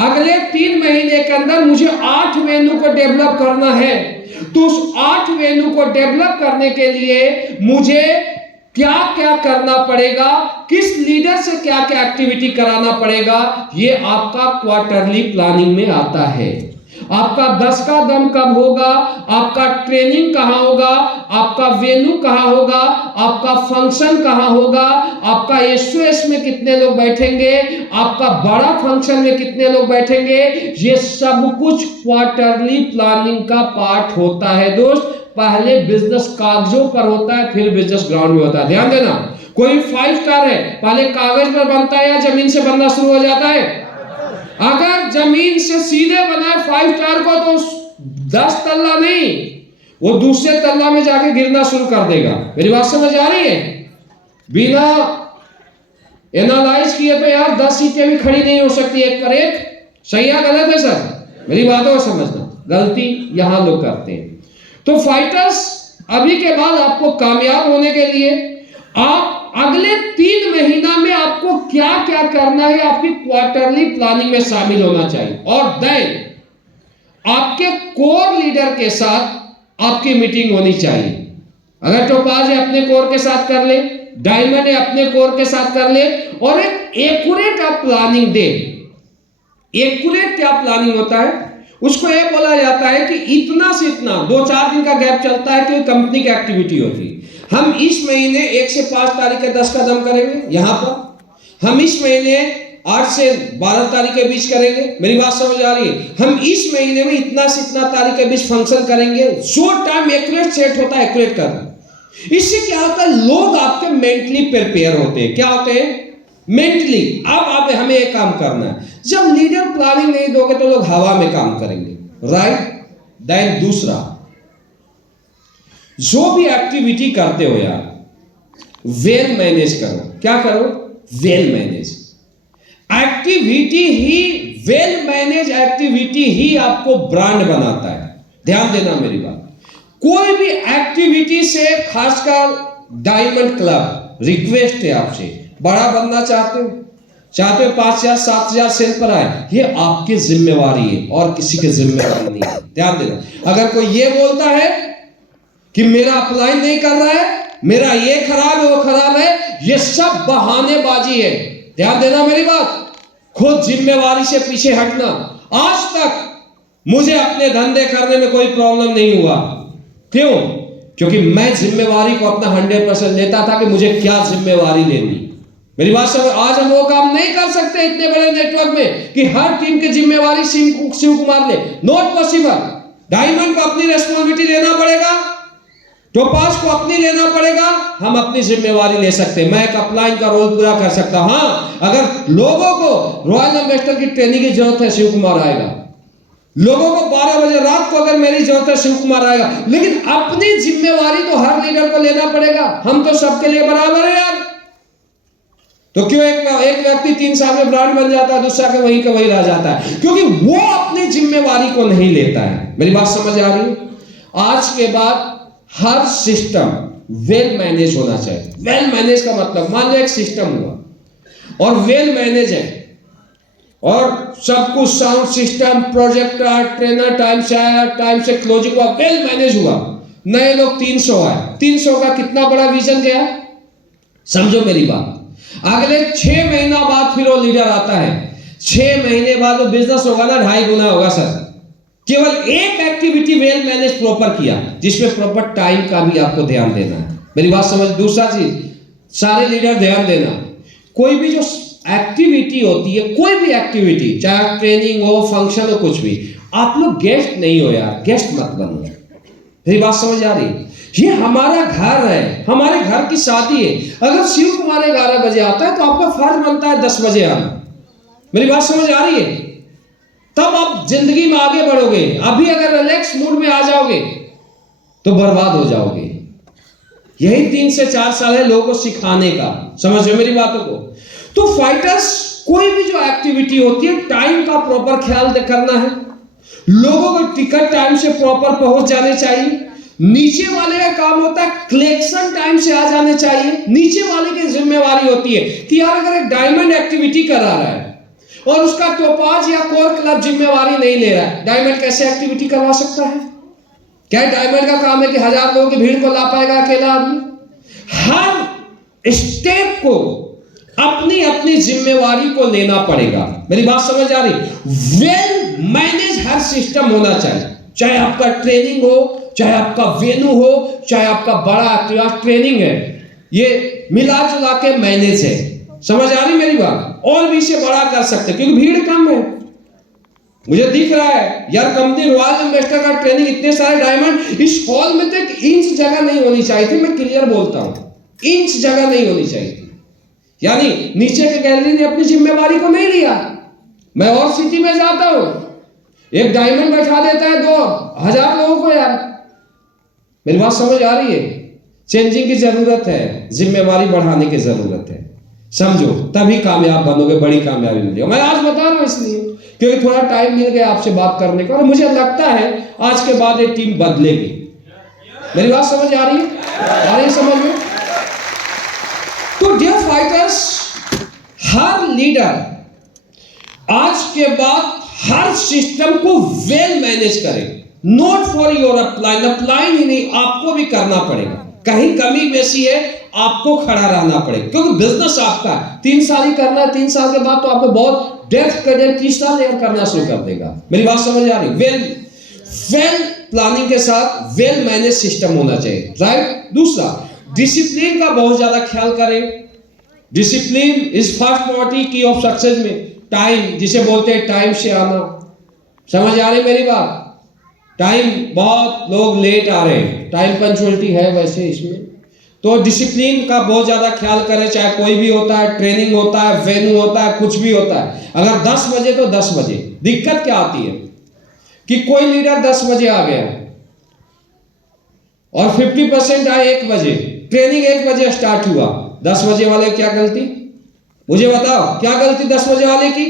अगले 3 महीने के अंदर मुझे 8 वेन्यू को डेवलप करना है। तो उस 8 वेन्यू को डेवलप करने के लिए मुझे क्या क्या करना पड़ेगा, किस लीडर से क्या क्या एक्टिविटी कराना पड़ेगा, ये आपका क्वार्टरली प्लानिंग में आता है। आपका 10 का दम कब होगा, आपका ट्रेनिंग कहां होगा, आपका वेन्यू कहां होगा, आपका फंक्शन कहां होगा, आपका एसओएस में कितने लोग बैठेंगे, आपका बड़ा फंक्शन में कितने लोग बैठेंगे, ये सब कुछ क्वार्टरली प्लानिंग का पार्ट होता है दोस्त। पहले बिजनेस कागजों पर होता है, फिर बिजनेस ग्राउंड में होता है। ध्यान देना, कोई 5 स्टार है, पहले कागज पर बनता है या जमीन से बनना शुरू हो जाता है? अगर जमीन से सीधे बनाए 5 स्टार को तो 10 तल्ला नहीं, वो दूसरे तल्ला में जाके गिरना शुरू कर देगा। मेरी बात समझ आ रही है? बिना एनालाइज किए तो यार 10 सीटें भी खड़ी नहीं हो सकती एक पर एक। सही है गलत है सर? मेरी बातों को समझना, गलती यहां लोग करते हैं। तो फाइटर्स अभी के बाद आपको कामयाब होने के लिए आप अगले 3 महीना में आपको क्या क्या करना है, आपकी क्वार्टरली प्लानिंग में शामिल होना चाहिए। और देन आपके कोर लीडर के साथ आपकी मीटिंग होनी चाहिए। अगर टोपाज है अपने कोर के साथ कर ले, डायमंड है अपने कोर के साथ कर ले, और एक एक्यूरेट आप प्लानिंग दे। एक्यूरेट क्या प्लानिंग होता है? उसको यह बोला जाता है कि इतना से इतना 2-4 दिन का गैप चलता है कि कंपनी की एक्टिविटी होती है। हम इस महीने 1 से 5 तारीख के 10 कदम करेंगे यहां पर, हम इस महीने 8 से 12 तारीख के बीच करेंगे। मेरी बात समझ आ रही है? हम इस महीने में इतना से इतना तारीख के बीच फंक्शन करेंगे। जो टाइम एक्यूरेट सेट होता है एक्यूरेट करना। इससे क्या होता है, लोग आपके मेंटली प्रिपेयर होते हैं। क्या होते हैं? मेंटली। अब हमें एक काम करना है। जब लीडर प्लानिंग नहीं दोगे तो लोग हवा में काम करेंगे, राइट? देन दूसरा, जो भी एक्टिविटी करते हो यार, वेल मैनेज करो। क्या करो? वेल मैनेज एक्टिविटी ही, वेल मैनेज एक्टिविटी ही आपको ब्रांड बनाता है। ध्यान देना मेरी बात। कोई भी एक्टिविटी से, खासकर डायमंड क्लब, रिक्वेस्ट है आपसे, बड़ा बनना चाहते हो, 5,000-7,000 सेल पर आए, ये आपकी जिम्मेवारी है और किसी की जिम्मेवारी नहीं है। ध्यान देना। अगर कोई ये बोलता है कि मेरा अपलाइन नहीं कर रहा है, मेरा ये खराब है वो खराब है, ये सब बहानेबाजी है। ध्यान देना मेरी बात। खुद जिम्मेवारी से पीछे हटना। आज तक मुझे अपने धंधे करने में कोई प्रॉब्लम नहीं हुआ। क्यों? क्योंकि मैं जिम्मेवारी को अपना 100% लेता था कि मुझे क्या जिम्मेवारी लेनी। मेरी बात समझ। आज हम वो काम नहीं कर सकते इतने बड़े नेटवर्क में कि हर टीम की जिम्मेवारी शिव कुमार ले। Not possible. डायमंड को अपनी रेस्पॉन्सिबिलिटी लेना पड़ेगा, टोपाज को अपनी लेना पड़ेगा। हम अपनी जिम्मेवारी ले सकते हैं। मैं एक अपलाइन का रोल पूरा कर सकता हूं। हाँ, अगर लोगों को रॉयल एम्बेसडर की ट्रेनिंग की जरूरत है, शिव कुमार आएगा। लोगों को 12 बजे रात को अगर मेरी जरूरत है, शिव कुमार आएगा। लेकिन अपनी जिम्मेवारी तो हर लीडर को लेना पड़ेगा। हम तो सबके लिए बराबर है यार। तो क्यों एक व्यक्ति 3 साल में ब्रांड बन जाता है, दूसरा के वहीं का वहीं रह जाता है? क्योंकि वो अपनी जिम्मेवारी को नहीं लेता है। मेरी बात समझ आ रही है? आज के बाद हर सिस्टम वेल मैनेज होना चाहिए। वेल मैनेज का मतलब, मान लो एक सिस्टम हुआ और वेल मैनेज है और सब कुछ, sound system, projector, trainer time से आया, टाइम से क्लोजिंग हुआ, वेल मैनेज हुआ। नए लोग 300 आए, 300 का कितना बड़ा विजन गया। समझो मेरी बात। अगले 6 महीना बाद फिर वो लीडर आता है। 6 महीने बाद वो बिजनेस होगा ना 2.5 गुना होगा सर। केवल एक एक्टिविटी वेल मैनेज प्रॉपर किया, जिसमें प्रॉपर टाइम का भी आपको ध्यान देना है। मेरी बात समझ। दूसरा चीज, सारे लीडर ध्यान देना, कोई भी जो एक्टिविटी होती है, कोई भी एक्टिविटी, चाहे ट्रेनिंग हो, फंक्शन हो, कुछ भी, आप लोग गेस्ट नहीं हो यार, गेस्ट मत बनो। मेरी बात समझ आ रही? ये हमारा घर है, हमारे घर की शादी है। अगर शिव कुमार 11 बजे आता है तो आपका फर्ज बनता है 10 बजे आना। मेरी बात समझ आ रही है? तब आप जिंदगी में आगे बढ़ोगे। अभी अगर रिलैक्स मूड में आ जाओगे तो बर्बाद हो जाओगे। यही 3 से 4 साल है लोगों को सिखाने का। समझ मेरी बातों को? तो फाइटर्स, कोई भी जो एक्टिविटी होती है, टाइम का प्रॉपर ख्याल करना है। लोगों को टिकट टाइम से प्रॉपर पहुंच जाने चाहिए। नीचे वाले का काम होता है कलेक्शन टाइम से आ जाने चाहिए। नीचे वाले की जिम्मेवारी होती है कि यार अगर एक डायमंड एक्टिविटी करा रहा है और उसका टोपाज या कोर क्लब जिम्मेवारी नहीं ले रहा है, डायमंड कैसे एक्टिविटी करवा सकता है? क्या डायमंड का काम है कि 1000 लोगों की भीड़ को ला पाएगा अकेला आदमी? हर स्टेप को अपनी अपनी जिम्मेवारी को लेना पड़ेगा। मेरी बात समझ आ रही? वेल मैनेज हर सिस्टम होना चाहिए। चाहे आपका ट्रेनिंग हो, चाहे आपका वेन्यू हो, चाहे आपका बड़ा ट्रेनिंग है, ये मिला जुला के मैनेज है। समझ आ रही मेरी बात? और भी इसे बड़ा कर सकते क्योंकि भीड़ कम है। मुझे दिख रहा है यार, कंपनी रॉयल एम्बेसडर का ट्रेनिंग, इतने सारे डायमंड, इस हॉल में तो 1 इंच जगह नहीं होनी चाहिए थी। मैं क्लियर बोलता हूं, इंच जगह नहीं होनी चाहिए थी। यानी नीचे के गैलरी ने अपनी जिम्मेवारी को नहीं लिया। मैं और सिटी में जाता हूं, एक डायमंड बैठा देता है 2000 लोगों को यार। मेरी बात समझ आ रही है? चेंजिंग की जरूरत है, जिम्मेवारी बढ़ाने की जरूरत है, समझो, तभी कामयाब बनोगे, बड़ी कामयाबी मिलेगी। मैं आज बता रहा हूं इसलिए क्योंकि थोड़ा टाइम मिल गया आपसे बात करने का, और मुझे लगता है आज के बाद ये टीम बदलेगी। मेरी बात समझ आ रही है? आ रही है समझ में? तो डियर फाइटर्स, हर लीडर आज के बाद हर सिस्टम को वेल मैनेज करे, not for your upline, upline ही नहीं, आपको भी करना पड़ेगा। कहीं कमी बेसी है, आपको खड़ा रहना पड़ेगा, क्योंकि बिजनेस आपका है। 3 साल ही करना है, 3 साल के बाद तो आपको बहुत डेप्थ करियर तीसरा लेयर करना शुरू कर देगा। मेरी बात समझ आ रही? वेल प्लानिंग के साथ वेल मैनेज सिस्टम होना चाहिए, राइट। दूसरा, डिसिप्लिन का बहुत ज्यादा ख्याल करें। डिसिप्लिन इज फर्स्ट प्रायोरिटी की ऑफ सक्सेस में। टाइम, जिसे बोलते हैं टाइम से आना, समझ आ रही मेरी बात? टाइम, बहुत लोग लेट आ रहे हैं, टाइम पंक्चुअलिटी है वैसे इसमें, तो डिसिप्लिन का बहुत ज्यादा ख्याल करें। चाहे कोई भी होता है, ट्रेनिंग होता है, वेन्यू होता है, कुछ भी होता है, अगर 10 बजे तो 10 बजे। दिक्कत क्या आती है कि कोई लीडर 10 बजे आ गया और 50% आए 1 बजे, ट्रेनिंग 1 बजे स्टार्ट हुआ, 10 बजे वाले क्या गलती? मुझे बताओ, क्या गलती 10 बजे वाले की?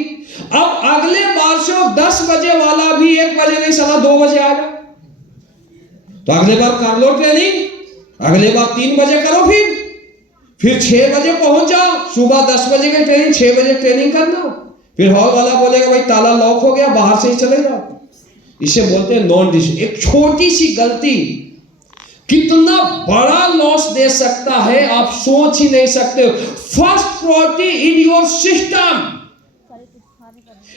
अब अगले बार से 10 बजे वाला भी 1 बजे नहीं, साला 2 बजे आ गया, तो अगले बार कर लो ट्रेनिंग, अगले बार 3 बजे करो, फिर 6 बजे पहुंच जाओ। सुबह 10 बजे की ट्रेनिंग, 6 बजे ट्रेनिंग करना। फिर हॉल वाला बोलेगा भाई ताला लॉक हो गया, बाहर से ही चले जाओ। इसे बोलते हैं नॉन डिसिप्लिन। एक छोटी सी गलती कितना बड़ा लॉस दे सकता है, आप सोच ही नहीं सकते। First priority in your system.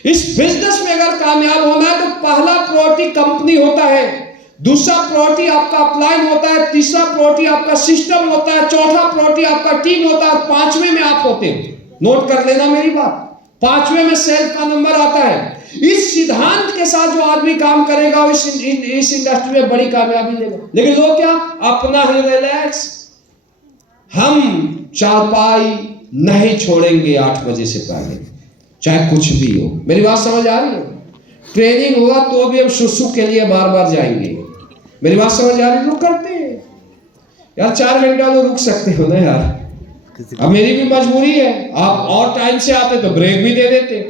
इस बिजनेस में अगर कामयाब होना है तो पहला प्रायोरिटी कंपनी होता है, दूसरा प्रायोरिटी आपका अपलाइन होता है, तीसरा प्रायोरिटी आपका सिस्टम होता है, चौथा प्रायोरिटी आपका टीम होता है, 5वें में आप होते हैं। नोट कर लेना मेरी बात, 5वें में सेल्फ का नंबर आता है। इस सिद्धांत के साथ जो आदमी काम करेगा इस इंडस्ट्री में बड़ी कामयाबी लेगा। लेकिन लोग क्या, अपना ही रिलैक्स, हम चारपाई नहीं छोड़ेंगे 8 बजे से पहले, चाहे कुछ भी हो। मेरी बात समझ आ रही है? ट्रेनिंग होगा तो भी हम सुसु के लिए बार बार जाएंगे। मेरी बात समझ आ रही? लोग करते हैं यार, 4 घंटा तो रुक सकते हो ना यार, अब मेरी भी मजबूरी है, आप और टाइम से आते तो ब्रेक भी दे देते।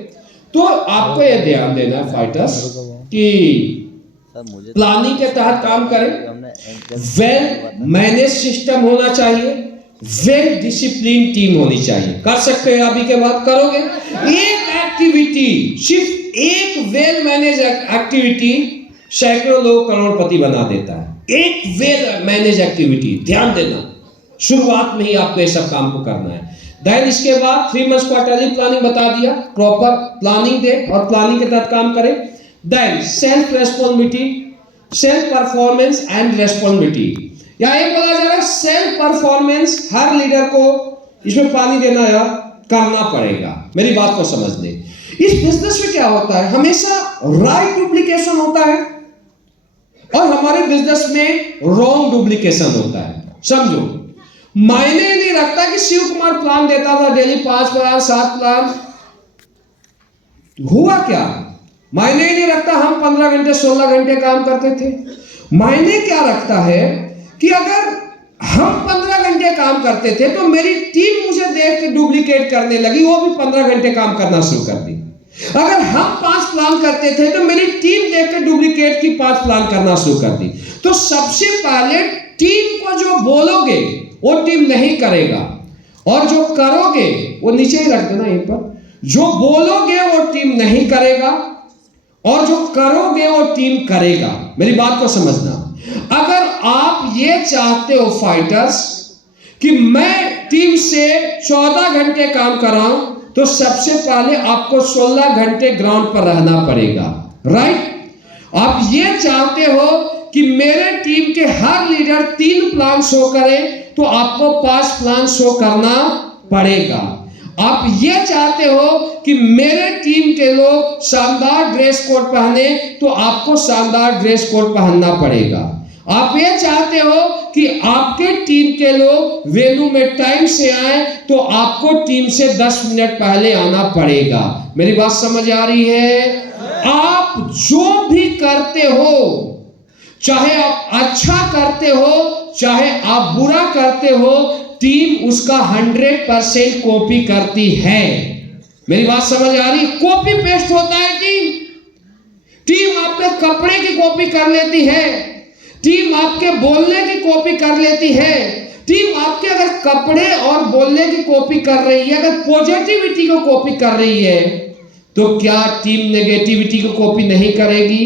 तो आपको यह ध्यान देना है फाइटर्स कि प्लानिंग के तहत काम करें, वेल मैनेज सिस्टम होना चाहिए, वेल डिसिप्लिन टीम होनी चाहिए। कर सकते हैं अभी के बाद करोगे? एक एक्टिविटी, सिर्फ एक वेल मैनेज एक्टिविटी सैकड़ों लोग करोड़पति बना देता है। एक वेल मैनेज एक्टिविटी, ध्यान देना, शुरुआत में ही आपको ये सब काम को करना है। देन इसके बाद 3 मंथ्स क्वार्टरली प्लानिंग बता दिया, प्रॉपर प्लानिंग दे और प्लानिंग के तहत काम करें। Then self responsibility, self performance and responsibility. या ये बोला जा रहा है सेल्फ परफॉर्मेंस, हर लीडर को इसमें पानी देना या करना पड़ेगा। मेरी बात को समझ ले। इस बिजनेस में क्या होता है, हमेशा राइट डुप्लीकेशन होता है और हमारे बिजनेस में रॉन्ग डुप्लीकेशन होता है। समझो, मायने नहीं रखता कि शिव कुमार प्लान देता था डेली 5 प्लान 7 प्लान, हुआ क्या? मायने नहीं रखता हम 15 घंटे 16 घंटे काम करते थे। मायने क्या रखता है कि अगर हम 15 घंटे काम करते थे तो मेरी टीम मुझे देख के डुप्लीकेट करने लगी, वो भी 15 घंटे काम करना शुरू कर दी। अगर हम 5 प्लान करते थे तो मेरी टीम देख के डुप्लीकेट की 5 प्लान करना शुरू कर दी। तो सबसे पहले टीम को जो बोलोगे वो टीम नहीं करेगा, और जो करोगे वो नीचे ही रख देना यहीं पर, जो बोलोगे वो टीम नहीं करेगा और जो करोगे वो टीम करेगा। मेरी बात को समझना। अगर आप ये चाहते हो फाइटर्स कि मैं टीम से 14 घंटे काम कराऊं, तो सबसे पहले आपको 16 घंटे ग्राउंड पर रहना पड़ेगा, राइट। आप ये चाहते हो कि मेरे टीम के हर लीडर 3 प्लान शो करे, तो आपको 5 प्लान शो करना पड़ेगा। आप ये चाहते हो कि मेरे टीम के लोग शानदार ड्रेस कोड पहने, तो आपको शानदार ड्रेस कोड पहनना पड़ेगा। आप ये चाहते हो कि आपके टीम के लोग वेन्यू में टाइम से आए, तो आपको टीम से 10 मिनट पहले आना पड़ेगा। मेरी बात समझ आ रही है? आप जो भी करते हो, चाहे आप अच्छा करते हो चाहे आप बुरा करते हो, टीम उसका 100% कॉपी करती है। मेरी बात समझ आ रही? कॉपी पेस्ट होता है टीम आपके कपड़े की कॉपी कर लेती है, टीम आपके बोलने की कॉपी कर लेती है, टीम आपके अगर कपड़े और बोलने की कॉपी कर रही है, अगर पॉजिटिविटी को कॉपी कर रही है, तो क्या टीम नेगेटिविटी को कॉपी नहीं करेगी?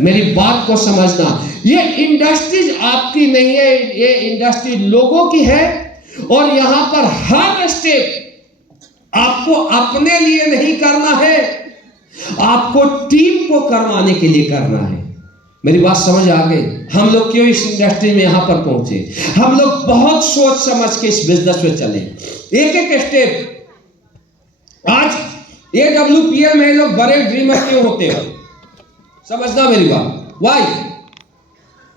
मेरी बात को समझना, ये इंडस्ट्रीज आपकी नहीं है, ये इंडस्ट्री लोगों की है। और यहां पर हर स्टेप आपको अपने लिए नहीं करना है, आपको टीम को करवाने के लिए करना है। मेरी बात समझ आ गई? हम लोग क्यों इस इंडस्ट्री में यहां पर पहुंचे? हम लोग बहुत सोच समझ के इस बिजनेस में चले, एक एक स्टेप। आज AWPL में लोग बड़े ड्रीमर क्यों होते हैं? समझना मेरी बात। वाई?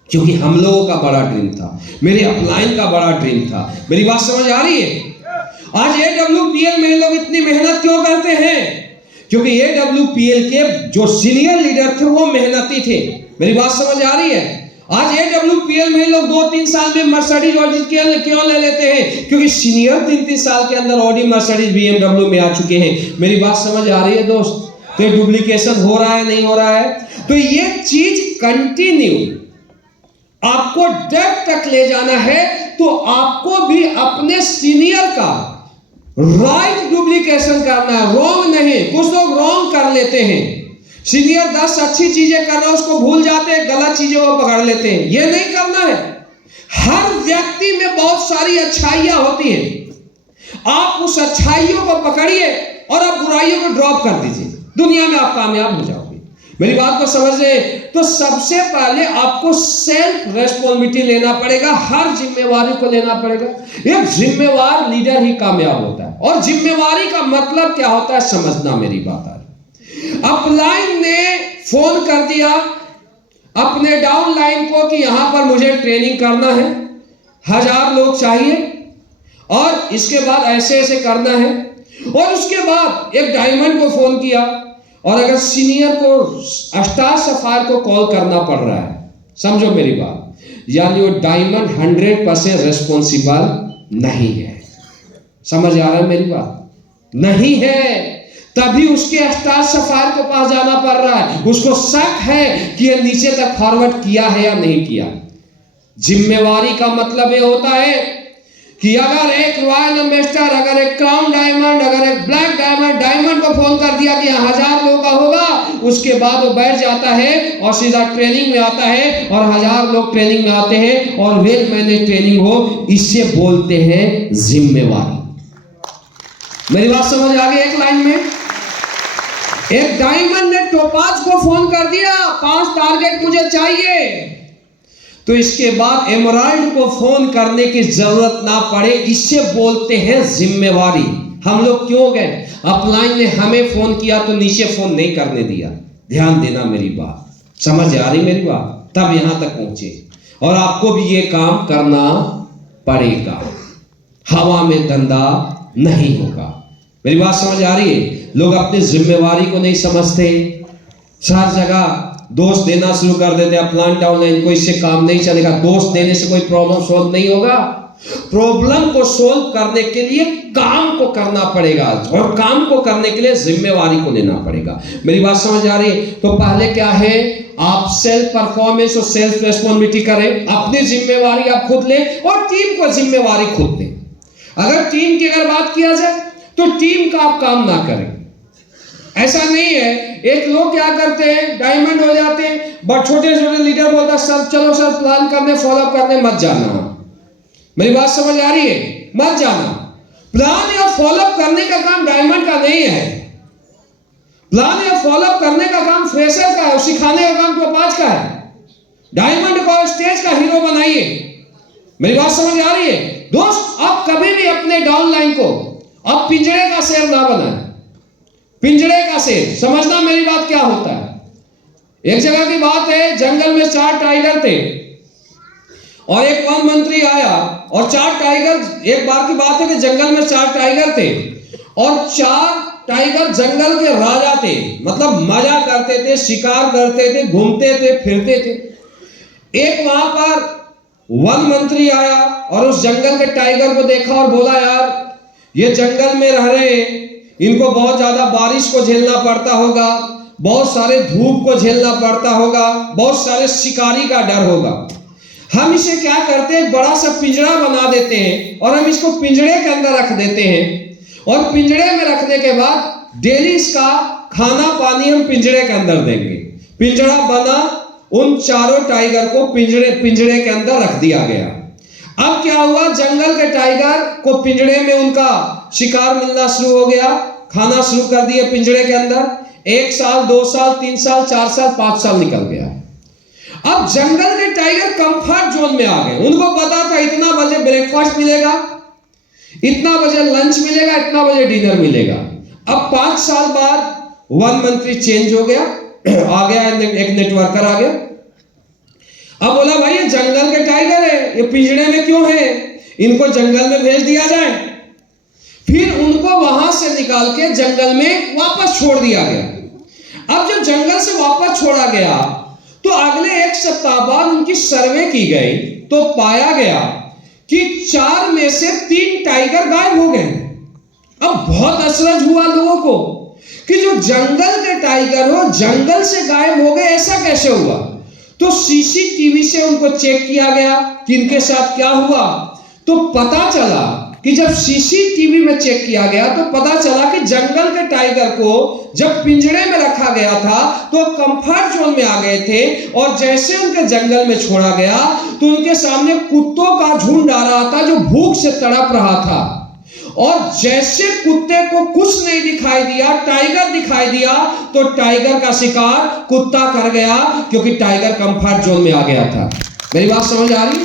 क्योंकि हम लोगों का बड़ा ड्रीम था, मेरे अपलाइन का बड़ा ड्रीम था। मेरी बात समझ आ रही है? आज AWPL में लोग इतनी मेहनत क्यों करते हैं? क्योंकि AWPL के जो सीनियर लीडर थे वो मेहनती थे। मेरी बात समझ आ रही है? आज AWPL में लोग 2-3 साल में मर्सिडीज ऑडी क्यों ले लेते हैं? क्योंकि सीनियर 3-3 साल के अंदर ऑडी, मर्सिडीज, BMW में आ चुके हैं। मेरी बात समझ आ रही है दोस्त? तो ये डुप्लीकेशन हो रहा है, नहीं हो रहा है? तो ये चीज कंटिन्यू आपको डेथ तक ले जाना है, तो आपको भी अपने सीनियर का राइट डुप्लीकेशन करना है, रॉन्ग नहीं। कुछ लोग रॉन्ग कर लेते हैं, सीनियर 10 अच्छी चीजें कर रहा है उसको भूल जाते हैं, गलत चीजों को पकड़ लेते हैं। ये नहीं करना है। हर व्यक्ति में बहुत सारी अच्छाइयां होती हैं, आप उस अच्छाइयों को पकड़िए और आप बुराइयों को ड्रॉप कर दीजिए, दुनिया में आप कामयाब हो जाओगे। मेरी बात को समझ रहे? तो सबसे पहले आपको सेल्फ रेस्पॉन्सिबिलिटी लेना पड़ेगा, हर जिम्मेवारी को लेना पड़ेगा। एक जिम्मेवार लीडर ही कामयाब होता है। और जिम्मेवारी का मतलब क्या होता है समझना मेरी बात आ रही। अपलाइन ने फोन कर दिया अपने डाउन लाइन को कि यहां पर मुझे ट्रेनिंग करना है, 1000 लोग चाहिए और इसके बाद ऐसे ऐसे करना है। और उसके बाद एक डायमंड को फोन किया, और अगर सीनियर को स्टार सफायर को कॉल करना पड़ रहा है, समझो मेरी बात, यानी वो डायमंड 100% रेस्पॉन्सिबल नहीं है। समझ आ रहा है मेरी बात? नहीं है, तभी उसके स्टार सफायर के पास जाना पड़ रहा है। उसको शक है कि ये नीचे तक फॉरवर्ड किया है या नहीं किया। जिम्मेवारी का मतलब ये होता है कि अगर एक रॉयल एम्बेसडर, अगर एक क्राउन डायमंड, अगर एक ब्लैक डायमंड, डायमंड को फोन कर दिया कि 1000 लोगों का होगा, उसके बाद वो बैठ जाता है और सीधा ट्रेनिंग में आता है, और 1000 लोग ट्रेनिंग में आते हैं और वेल मैनेज ट्रेनिंग हो, इससे बोलते हैं जिम्मेवारी। मेरी बात समझ आ गई? एक लाइन में एक डायमंड ने टोपाज को फोन कर दिया, 5 टारगेट मुझे चाहिए, तो इसके बाद एमराल्ड को फोन करने की जरूरत ना पड़े, इससे बोलते हैं जिम्मेवारी। हम लोग क्यों गए? अपलाइन ने हमें फोन किया तो नीचे फोन नहीं करने दिया। ध्यान देना मेरी बात, समझ आ रही मेरी बात? तब यहां तक पहुंचे, और आपको भी ये काम करना पड़ेगा, हवा में धंधा नहीं होगा। मेरी बात समझ आ रही है? लोग अपनी जिम्मेवारी को नहीं समझते, हर जगह दोस्त देना शुरू कर देते हैं। प्लांट डाउनलाइन को इससे काम नहीं चलेगा, दोस्त देने से कोई प्रॉब्लम सोल्व नहीं होगा। प्रॉब्लम को सोल्व करने के लिए काम को करना पड़ेगा, और काम को करने के लिए जिम्मेवारी को लेना पड़ेगा। मेरी बात समझ आ रही है? तो पहले क्या है, आप सेल्फ परफॉर्मेंस और सेल्फ रेस्पॉन्सिबिलिटी करें, अपनी जिम्मेवारी आप खुद लें और टीम को जिम्मेवारी खुद दें। अगर टीम की अगर बात किया जाए तो टीम का आप काम ना करें, ऐसा नहीं है। एक लोग क्या करते हैं, डायमंड हो जाते हैं, बट छोटे छोटे लीडर बोलता है सर चलो सर प्लान करने, फॉलोअप करने मत जाना। मेरी बात समझ आ रही है? मत जाना। प्लान या फॉलोअप करने का काम डायमंड का नहीं है, प्लान या फॉलोअप करने का काम फ्रेशर का है, और सिखाने का काम टोपाज का है। डायमंड को स्टेज का हीरो बनाइए। मेरी बात समझ आ रही है दोस्त? आप कभी भी अपने डाउनलाइन को आप पिंजरे का शेर ना बनाए, पिंजरे का शेर। समझना मेरी बात क्या होता है। एक जगह की बात है, जंगल में 4 टाइगर थे और एक वन मंत्री आया, और 4 टाइगर, एक बार की बात है कि जंगल में 4 टाइगर थे, और 4 टाइगर जंगल के राजा थे, मतलब मजा करते थे, शिकार करते थे, घूमते थे, फिरते थे। एक वहां पर वन मंत्री आया और उस जंगल के टाइगर को देखा और बोला, यार ये जंगल में रह रहे हैं, इनको बहुत ज्यादा बारिश को झेलना पड़ता होगा, बहुत सारे धूप को झेलना पड़ता होगा, बहुत सारे शिकारी का डर होगा। हम इसे क्या करते हैं, बड़ा सा पिंजरा बना देते हैं और हम इसको पिंजरे के अंदर रख देते हैं और पिंजरे में रखने के बाद डेली इसका खाना पानी हम पिंजरे के अंदर देंगे। पिंजरा बना, उन चारों टाइगर को पिंजरे के अंदर रख दिया गया। अब क्या हुआ, जंगल के टाइगर को पिंजरे में उनका शिकार मिलना शुरू हो गया, खाना शुरू कर दिए पिंजरे के अंदर। 1 साल, 2 साल, 3 साल, 4 साल, 5 साल निकल गया। अब जंगल के टाइगर कंफर्ट जोन में आ गए। उनको पता था इतना बजे ब्रेकफास्ट मिलेगा, इतना बजे लंच मिलेगा, इतना बजे डिनर मिलेगा। अब 5 साल बाद वन मंत्री चेंज हो गया, आ गया एक नेटवर्कर आ गया। अब बोला, भाई ये जंगल के टाइगर है, ये पिंजरे में क्यों है, इनको जंगल में भेज दिया जाए। फिर उनको वहां से निकाल के जंगल में वापस छोड़ दिया गया। अब जब जंगल से वापस छोड़ा गया तो अगले 1 सप्ताह बाद उनकी सर्वे की गई तो पाया गया कि 4 में से 3 टाइगर गायब हो गए। अब बहुत अचरज हुआ लोगों को कि जो जंगल के टाइगर हो जंगल से गायब हो गए, ऐसा कैसे हुआ। तो सीसीटीवी से उनको चेक किया गया कि इनके साथ क्या हुआ। तो पता चला कि जब सीसीटीवी में चेक किया गया तो पता चला कि जंगल के टाइगर को जब पिंजरे में रखा गया था तो कंफर्ट जोन में आ गए थे और जैसे उनके जंगल में छोड़ा गया तो उनके सामने कुत्तों का झुंड आ रहा था जो भूख से तड़प रहा था। और जैसे कुत्ते को कुछ नहीं दिखाई दिया, टाइगर दिखाई दिया, तो टाइगर का शिकार कुत्ता कर गया, क्योंकि टाइगर कंफर्ट जोन में आ गया था। मेरी बात समझ आ रही,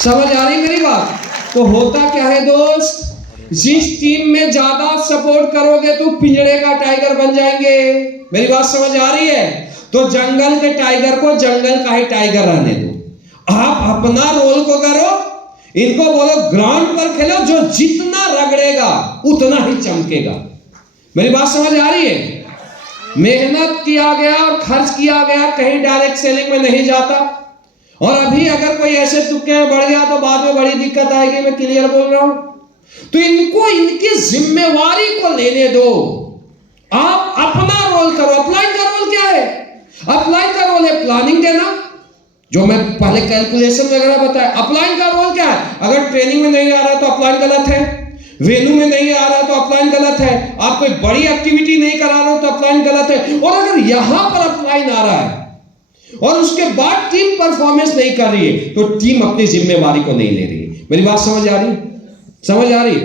समझ आ रही मेरी बात। तो होता क्या है दोस्त, जिस टीम में ज्यादा सपोर्ट करोगे तो पिंजरे का टाइगर बन जाएंगे। मेरी बात समझ आ रही है। तो जंगल के टाइगर को जंगल का ही टाइगर रहने दो, आप अपना रोल को करो। इनको बोलो ग्राउंड पर खेलो, जो जितना रगड़ेगा उतना ही चमकेगा। मेरी बात समझ आ रही है। मेहनत किया गया और खर्च किया गया, कहीं डायरेक्ट सेलिंग में नहीं जाता। और अभी अगर कोई ऐसे तुक्के में बढ़ गया तो बाद में बड़ी दिक्कत आएगी, मैं क्लियर बोल रहा हूं। तो इनको इनकी जिम्मेवारी को लेने दो, आप अपना रोल करो। अपलाइन का रोल क्या है, अपलाइन का रोल है प्लानिंग देना, जो मैं पहले कैलकुलेशन वगैरह बताया। अपलाइन का रोल क्या है, अगर ट्रेनिंग में नहीं आ रहा तो अपलाइन गलत है, वेन्यू में नहीं आ रहा तो अपलाइन गलत है, आप कोई बड़ी एक्टिविटी नहीं करा रहे हो तो अपलाइन गलत है। और अगर यहां पर अपलाइन आ रहा है और उसके बाद टीम परफॉर्मेंस नहीं कर रही है तो टीम अपनी जिम्मेवारी को नहीं ले रही है। मेरी बात समझ आ रही, समझ आ रही।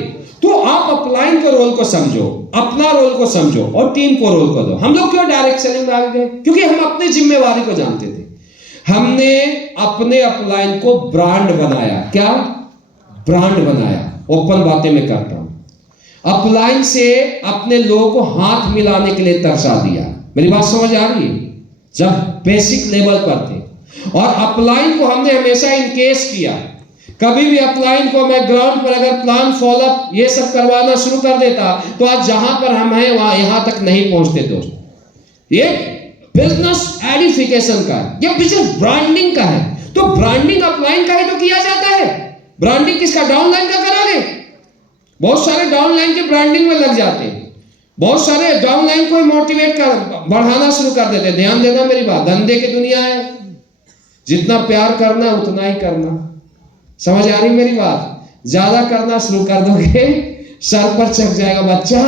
तो आप अपलाइन के रोल को समझो, अपना रोल को समझो और टीम को रोल को दो। हम लोग क्यों डायरेक्ट सेलिंग में आ गए, क्योंकि हम अपनी जिम्मेवारी को जानते थे। हमने अपने अपलाइन को ब्रांड बनाया। क्या ब्रांड बनाया, ओपन बातें मैं करता हूं। अपलाइन से अपने लोगों को हाथ मिलाने के लिए तरसा दिया। मेरी बात समझ आ रही है। जब बेसिक लेवल पर थे और अपलाइन को हमने हमेशा इनकेस किया। कभी भी अपलाइन को मैं ग्राउंड पर अगर प्लान फॉलोअप ये सब करवाना शुरू कर देता तो आज जहां पर हम हैं वहां यहां तक नहीं पहुंचते दोस्त। ये बिजनेस एडिफिकेशन का है, ये बिजनेस ब्रांडिंग का है। तो ब्रांडिंग अपलाइन का ही तो किया जाता है। ब्रांडिंग किसका, डाउनलाइन का करोगे। बहुत सारे डाउनलाइन के ब्रांडिंग में लग जाते हैं, बहुत सारे डाउनलाइन को मोटिवेट कर बढ़ाना शुरू कर देते हैं। ध्यान देना मेरी बात, धंधे की दुनिया है, जितना प्यार करना उतना ही करना। समझ आ रही मेरी बात। ज्यादा करना शुरू कर दोगे सर पर चढ़ जाएगा बच्चा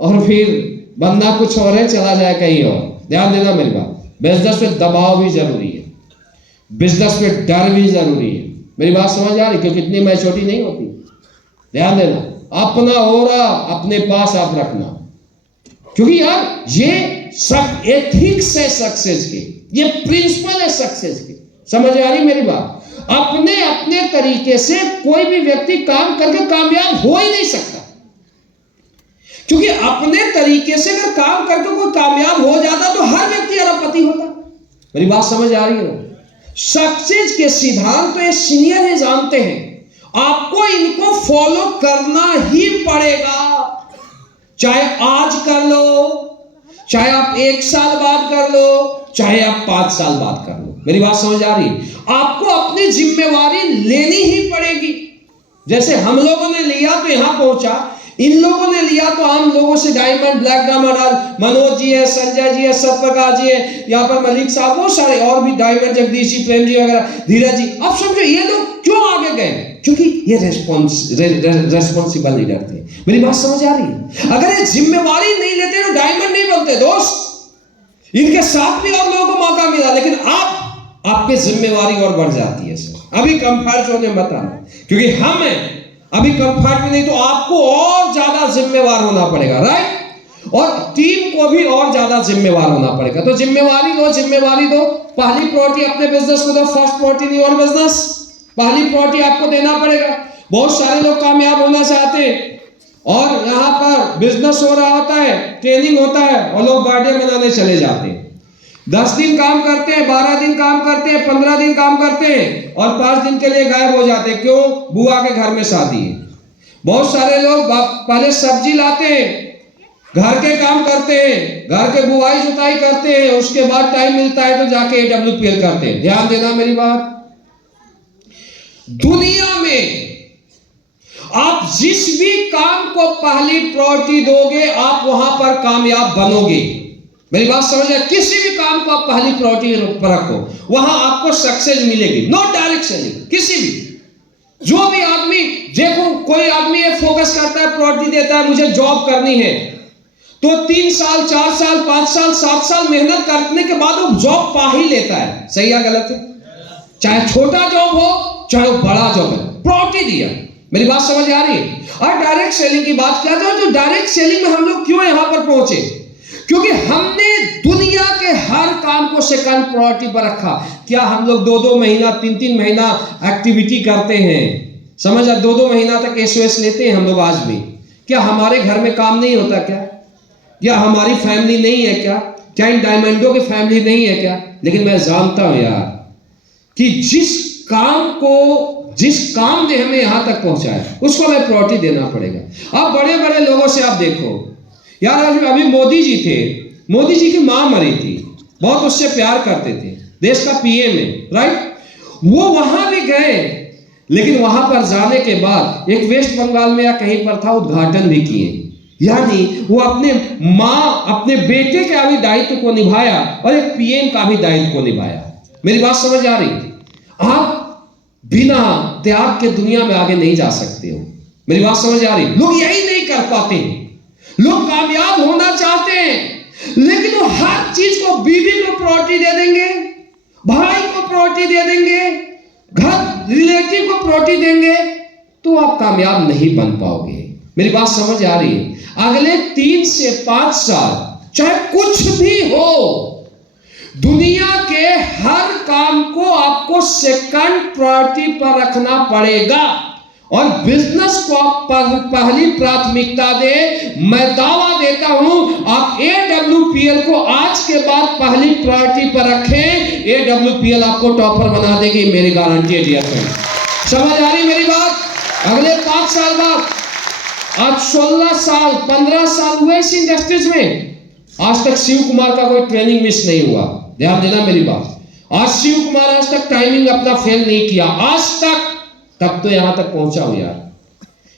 और फिर बंदा कुछ और है, चला जाए कहीं और। ध्यान देना मेरी बात। बिजनेस में दबाव भी जरूरी है, बिजनेस में डर भी जरूरी है। मेरी बात समझ आ रही, क्योंकि इतनी मैच्योरिटी नहीं होती। ध्यान देना, अपना ऑरा अपने पास आप रखना, क्योंकि यार ये सब एथिक्स है सक्सेस के, ये प्रिंसिपल है सक्सेस के। समझ आ रही मेरी बात। अपने अपने तरीके से कोई भी व्यक्ति काम करके कामयाब हो ही नहीं सकता, क्योंकि अपने तरीके से अगर काम करके कोई कामयाब हो जाता तो हर व्यक्ति अरबपति होता। मेरी बात समझ आ रही है। सक्सेस के सिद्धांत तो ये सीनियर ही जानते हैं, आपको इनको फॉलो करना ही पड़ेगा। चाहे आज कर लो, चाहे आप 1 साल बाद कर लो, चाहे आप 5 साल बाद कर लो। मेरी बात समझ आ रही? आपको अपनी जिम्मेवारी लेनी ही पड़ेगी। जैसे हम लोगों ने लिया तो यहां पहुंचा, इन लोगों ने लिया तो आम लोगों से diamond, black diamond, Manoj ji है, संजय जी है, सत्यप्रकाश जी है, यहाँ पर मलिक साहब, बहुत सारे और भी डायमंड, जगदीश जी, प्रेम जी वगैरह, धीरज जी। अब समझो ये लोग क्यों आगे गए? क्योंकि ये रेस्पॉन्सिबल लीडर थे। मेरी बात समझ आ रही है? अगर ये जिम्मेवारी नहीं लेते तो डायमंड नहीं बनते दोस्त। इनके साथ भी और लोगों को मौका मिला, लेकिन आपकी जिम्मेवारी और बढ़ जाती है सर। अभी कंफर्ट जोन में मत आना, क्योंकि हम हैं अभी कंफर्ट में, नहीं तो आपको और ज्यादा जिम्मेवार होना पड़ेगा, राइट? और टीम को भी और ज्यादा जिम्मेवार होना पड़ेगा। तो जिम्मेवारी लो, जिम्मेवारी दो। पहली प्रायोरिटी अपने बिजनेस को दो, फर्स्ट प्रायोरिटी योर बिजनेस। पहली प्रायोरिटी आपको देना पड़ेगा। बहुत सारे लोग कामयाब होना चाहते हैं और यहां पर बिजनेस हो रहा होता है, ट्रेनिंग होता है और लोग बर्थडे मनाने चले जाते हैं। 10 दिन काम करते हैं, 12 दिन काम करते हैं, 15 दिन काम करते हैं और 5 दिन के लिए गायब हो जाते हैं। क्यों? बुआ के घर में शादी है। बहुत सारे लोग पहले सब्जी लाते हैं, घर के काम करते हैं, घर के बुआई जुताई करते हैं, उसके बाद टाइम मिलता है तो जाके AWPL करते हैं। ध्यान देना मेरी बात। दुनिया में आप जिस भी काम को पहली प्रायोरिटी दोगे, आप वहां पर कामयाब बनोगे। मेरी बात समझ आए? किसी भी काम को आप पहली प्रायोरिटी पर रखो, वहां आपको सक्सेस मिलेगी। No direct selling. किसी भी, जो भी आदमी देखो, कोई आदमी ये फोकस करता है, प्रायोरिटी देता है, मुझे जॉब करनी है, तो 3 साल 4 साल 5 साल 7 साल मेहनत करने के बाद वो जॉब पा ही लेता है। सही या गलत है? चाहे छोटा जॉब हो चाहे बड़ा जॉब है, प्रायोरिटी दिया। मेरी बात समझ आ रही है? और डायरेक्ट सेलिंग की बात किया तो डायरेक्ट सेलिंग में हम लोग क्यों यहां पर पहुंचे? क्योंकि हमने दुनिया के हर काम को सेकंड प्रायोरिटी पर रखा। क्या हम लोग 2-2 महीना 3-3 महीना एक्टिविटी करते हैं? समझ आ? 2-2 महीना तक SOS लेते हैं हम लोग आज भी। क्या हमारे घर में काम नहीं होता क्या? क्या हमारी फैमिली नहीं है क्या? क्या इन डायमंडों की फैमिली नहीं है क्या? लेकिन मैं जानता हूं यार कि जिस काम ने हमें यहां तक पहुंचाया, उसको हमें प्रायोरिटी देना पड़ेगा। अब बड़े बड़े लोगों से आप देखो यार, अभी मोदी जी थे, मोदी जी की मां मरी थी, बहुत उससे प्यार करते थे, देश का PM है, राइट? वो वहां भी गए, लेकिन वहां पर जाने के बाद एक वेस्ट बंगाल में या कहीं पर था, उद्घाटन भी किए। यानी वो अपने मां, अपने बेटे के भी दायित्व को निभाया और एक PM का भी दायित्व को निभाया। मेरी बात समझ आ रही? आप बिना त्याग के दुनिया में आगे नहीं जा सकते हो। मेरी बात समझ आ रही? लोग यही नहीं कर पाते हैं। लोग कामयाब होना चाहते हैं, लेकिन वो हर चीज को, बीवी को प्रायोरिटी दे देंगे, भाई को प्रायोरिटी दे देंगे, घर रिलेटिव को प्रायोरिटी देंगे, तो आप कामयाब नहीं बन पाओगे। मेरी बात समझ आ रही है? अगले 3 से 5 साल चाहे कुछ भी हो, दुनिया के हर काम को आपको सेकंड प्रायोरिटी पर रखना पड़ेगा और बिजनेस को आप पहली प्राथमिकता दे। मैं दावा देता हूं, आप AWPL को आज के बाद पहली प्रायोरिटी पर रखें, AWPL आपको टॉपर बना देगी, मेरी गारंटी है डियर फ्रेंड। समझ आ रही मेरी बात? अगले 5 साल बाद, आज 16 साल 15 साल हुए इस इंडस्ट्रीज में, आज तक शिव कुमार का कोई ट्रेनिंग मिस नहीं हुआ। ध्यान देना मेरी बात। आज शिव कुमार आज तक टाइमिंग अपना फेल नहीं किया, आज तक। तब तो यहां तक पहुंचा हूं यार।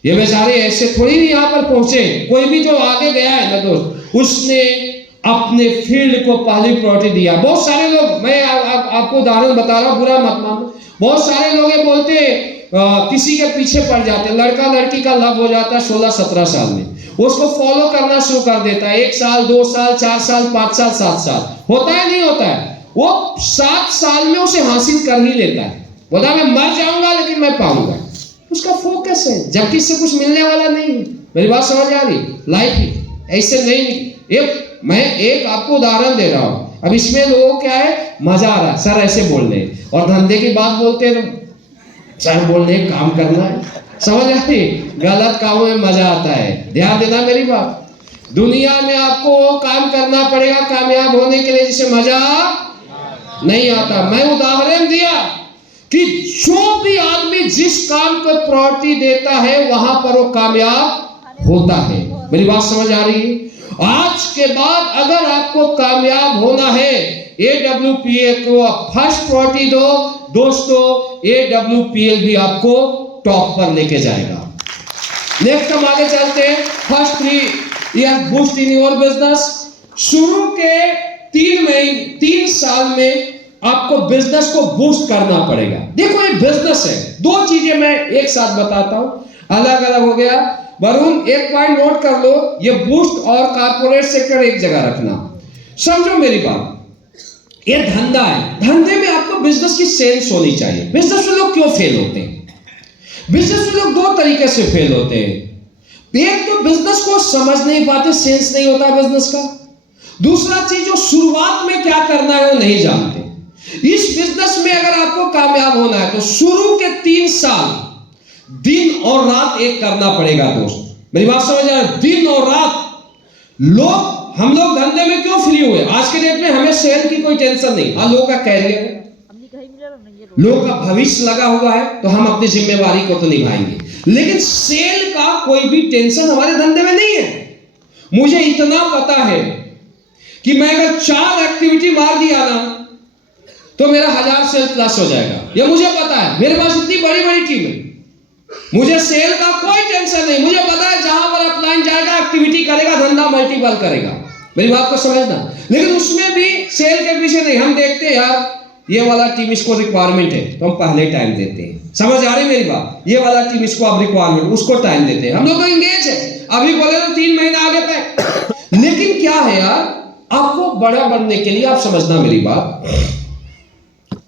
ये बेचारे ऐसे थोड़ी भी यहां पर पहुंचे। कोई भी जो आगे गया है ना दोस्त, उसने अपने फील्ड को पहली प्रायोरिटी दिया। बहुत सारे लोग, मैं आपको उदाहरण बता रहा हूं, बुरा मत मानो, बहुत सारे लोग ये बोलते किसी के पीछे पड़ जाते, लड़का लड़की का लव हो जाता है 16-17 साल में, उसको फॉलो करना शुरू कर देता है। 1 साल 2 साल 4 साल 5 साल 7 साल होता है, नहीं होता है? वो 7 साल में उसे हासिल कर ही लेता है। बोला मैं मर जाऊंगा लेकिन मैं पाऊंगा। उसका फोकस है, जबकि इससे कुछ मिलने वाला नहीं है। मेरी बात समझ आ रही? लाइफ ऐसे नहीं। मैं एक आपको उदाहरण दे रहा हूं। अब इसमें लोगों को क्या है, मजा आ रहा है, सर ऐसे बोल रहे, और धंधे की बात बोलते हैं तो सर बोल रहे काम करना है। समझ आ रही? गलत कामों में मजा आता है। ध्यान देना मेरी बात। दुनिया में आपको वो काम करना पड़ेगा कामयाब होने के लिए जिसे मजा नहीं आता। मैं उदाहरण दिया कि जो भी आदमी जिस काम को प्रायोरिटी देता है, वहां पर वो कामयाब होता है। मेरी बात समझ आ रही है? आज के बाद अगर आपको कामयाब होना है, AWPL को आप फर्स्ट प्रायोरिटी दो दोस्तों, AWPL भी आपको टॉप पर लेके जाएगा। नेक्स्ट हम आगे चलते हैं। First 3 year boost in your business. शुरू के 3 साल में आपको बिजनेस को बूस्ट करना पड़ेगा। देखो ये बिजनेस है, 2 चीजें मैं एक साथ बताता हूं, अलग अलग हो गया। वरुण एक पॉइंट नोट कर लो, ये बूस्ट और कारपोरेट सेक्टर एक जगह रखना। समझो मेरी बात, ये धंधा है, धंधे में आपको बिजनेस की सेंस होनी चाहिए। बिजनेस में लोग क्यों फेल होते हैं? बिजनेस में लोग 2 तरीके से फेल होते हैं। एक तो बिजनेस को समझ नहीं पाते, सेंस नहीं होता बिजनेस का। दूसरा चीज, जो शुरुआत में क्या करना है वो नहीं जानते। इस बिजनेस में अगर आपको कामयाब होना है तो शुरू के 3 साल दिन और रात एक करना पड़ेगा दोस्त। मेरी बात समझ आ रही है? दिन और रात। हम लोग धंधे में क्यों फ्री हुए? आज के डेट में हमें सेल की कोई टेंशन नहीं। हाँ, लोगों का कैरियर है, लोगों का भविष्य लगा हुआ है, तो हम अपनी जिम्मेवारी को तो निभाएंगे, लेकिन सेल का कोई भी टेंशन हमारे धंधे में नहीं है। मुझे इतना पता है कि मैं अगर 4 एक्टिविटी मार दिया ना तो मेरा 1000 सेल प्लस हो जाएगा। ये मुझे पता है, मेरे पास इतनी बड़ी बड़ी टीम है, मुझे सेल का कोई टेंशन नहीं। मुझे पता है जहां पर अपलाइन जाएगा, एक्टिविटी करेगा, धंधा मल्टीपल करेगा। मेरी बात को समझना। लेकिन उसमें भी सेल के पीछे नहीं, हम देखते हैं यार ये वाला टीम इसको रिक्वायरमेंट है तो हम पहले टाइम देते हैं। समझ आ रही मेरी बात? ये वाला टीम इसको अब रिक्वायरमेंट, उसको टाइम देते हैं। हम लोग तो इंगेज है, अभी बोले तो 3 महीना आगे पे। लेकिन क्या है यार, आपको बड़ा बनने के लिए आप समझना मेरी बात,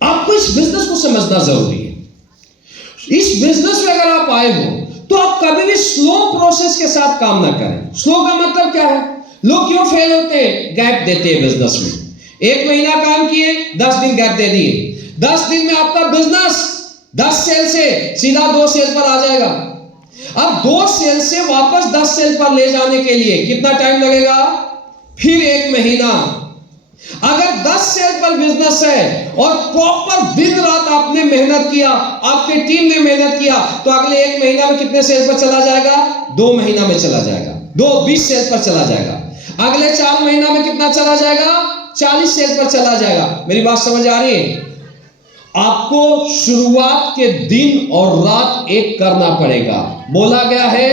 आपको इस बिजनेस को समझना जरूरी है। इस बिजनेस में अगर आप आए हो तो आप कभी भी स्लो प्रोसेस के साथ काम ना करें। स्लो का मतलब क्या है? लोग क्यों फेल होते हैं? गैप देते हैं बिजनेस में। 1 महीना काम किए, 10 दिन गैप दे दिए। 10 दिन में आपका बिजनेस 10 सेल से सीधा 2 सेल पर आ जाएगा। अब 2 सेल से वापस 10 सेल पर ले जाने के लिए कितना टाइम लगेगा? फिर 1 महीना। अगर 10 सेल पर बिजनेस है और प्रॉपर दिन रात आपने मेहनत किया, आपकी टीम ने मेहनत किया, तो अगले 1 महीना में कितने सेल पर चला जाएगा? 2 महीना में चला जाएगा, 20 सेल पर चला जाएगा। अगले 4 महीना में कितना चला जाएगा? 40 सेल पर चला जाएगा। मेरी बात समझ आ रही है? आपको शुरुआत के दिन और रात एक करना पड़ेगा। बोला गया है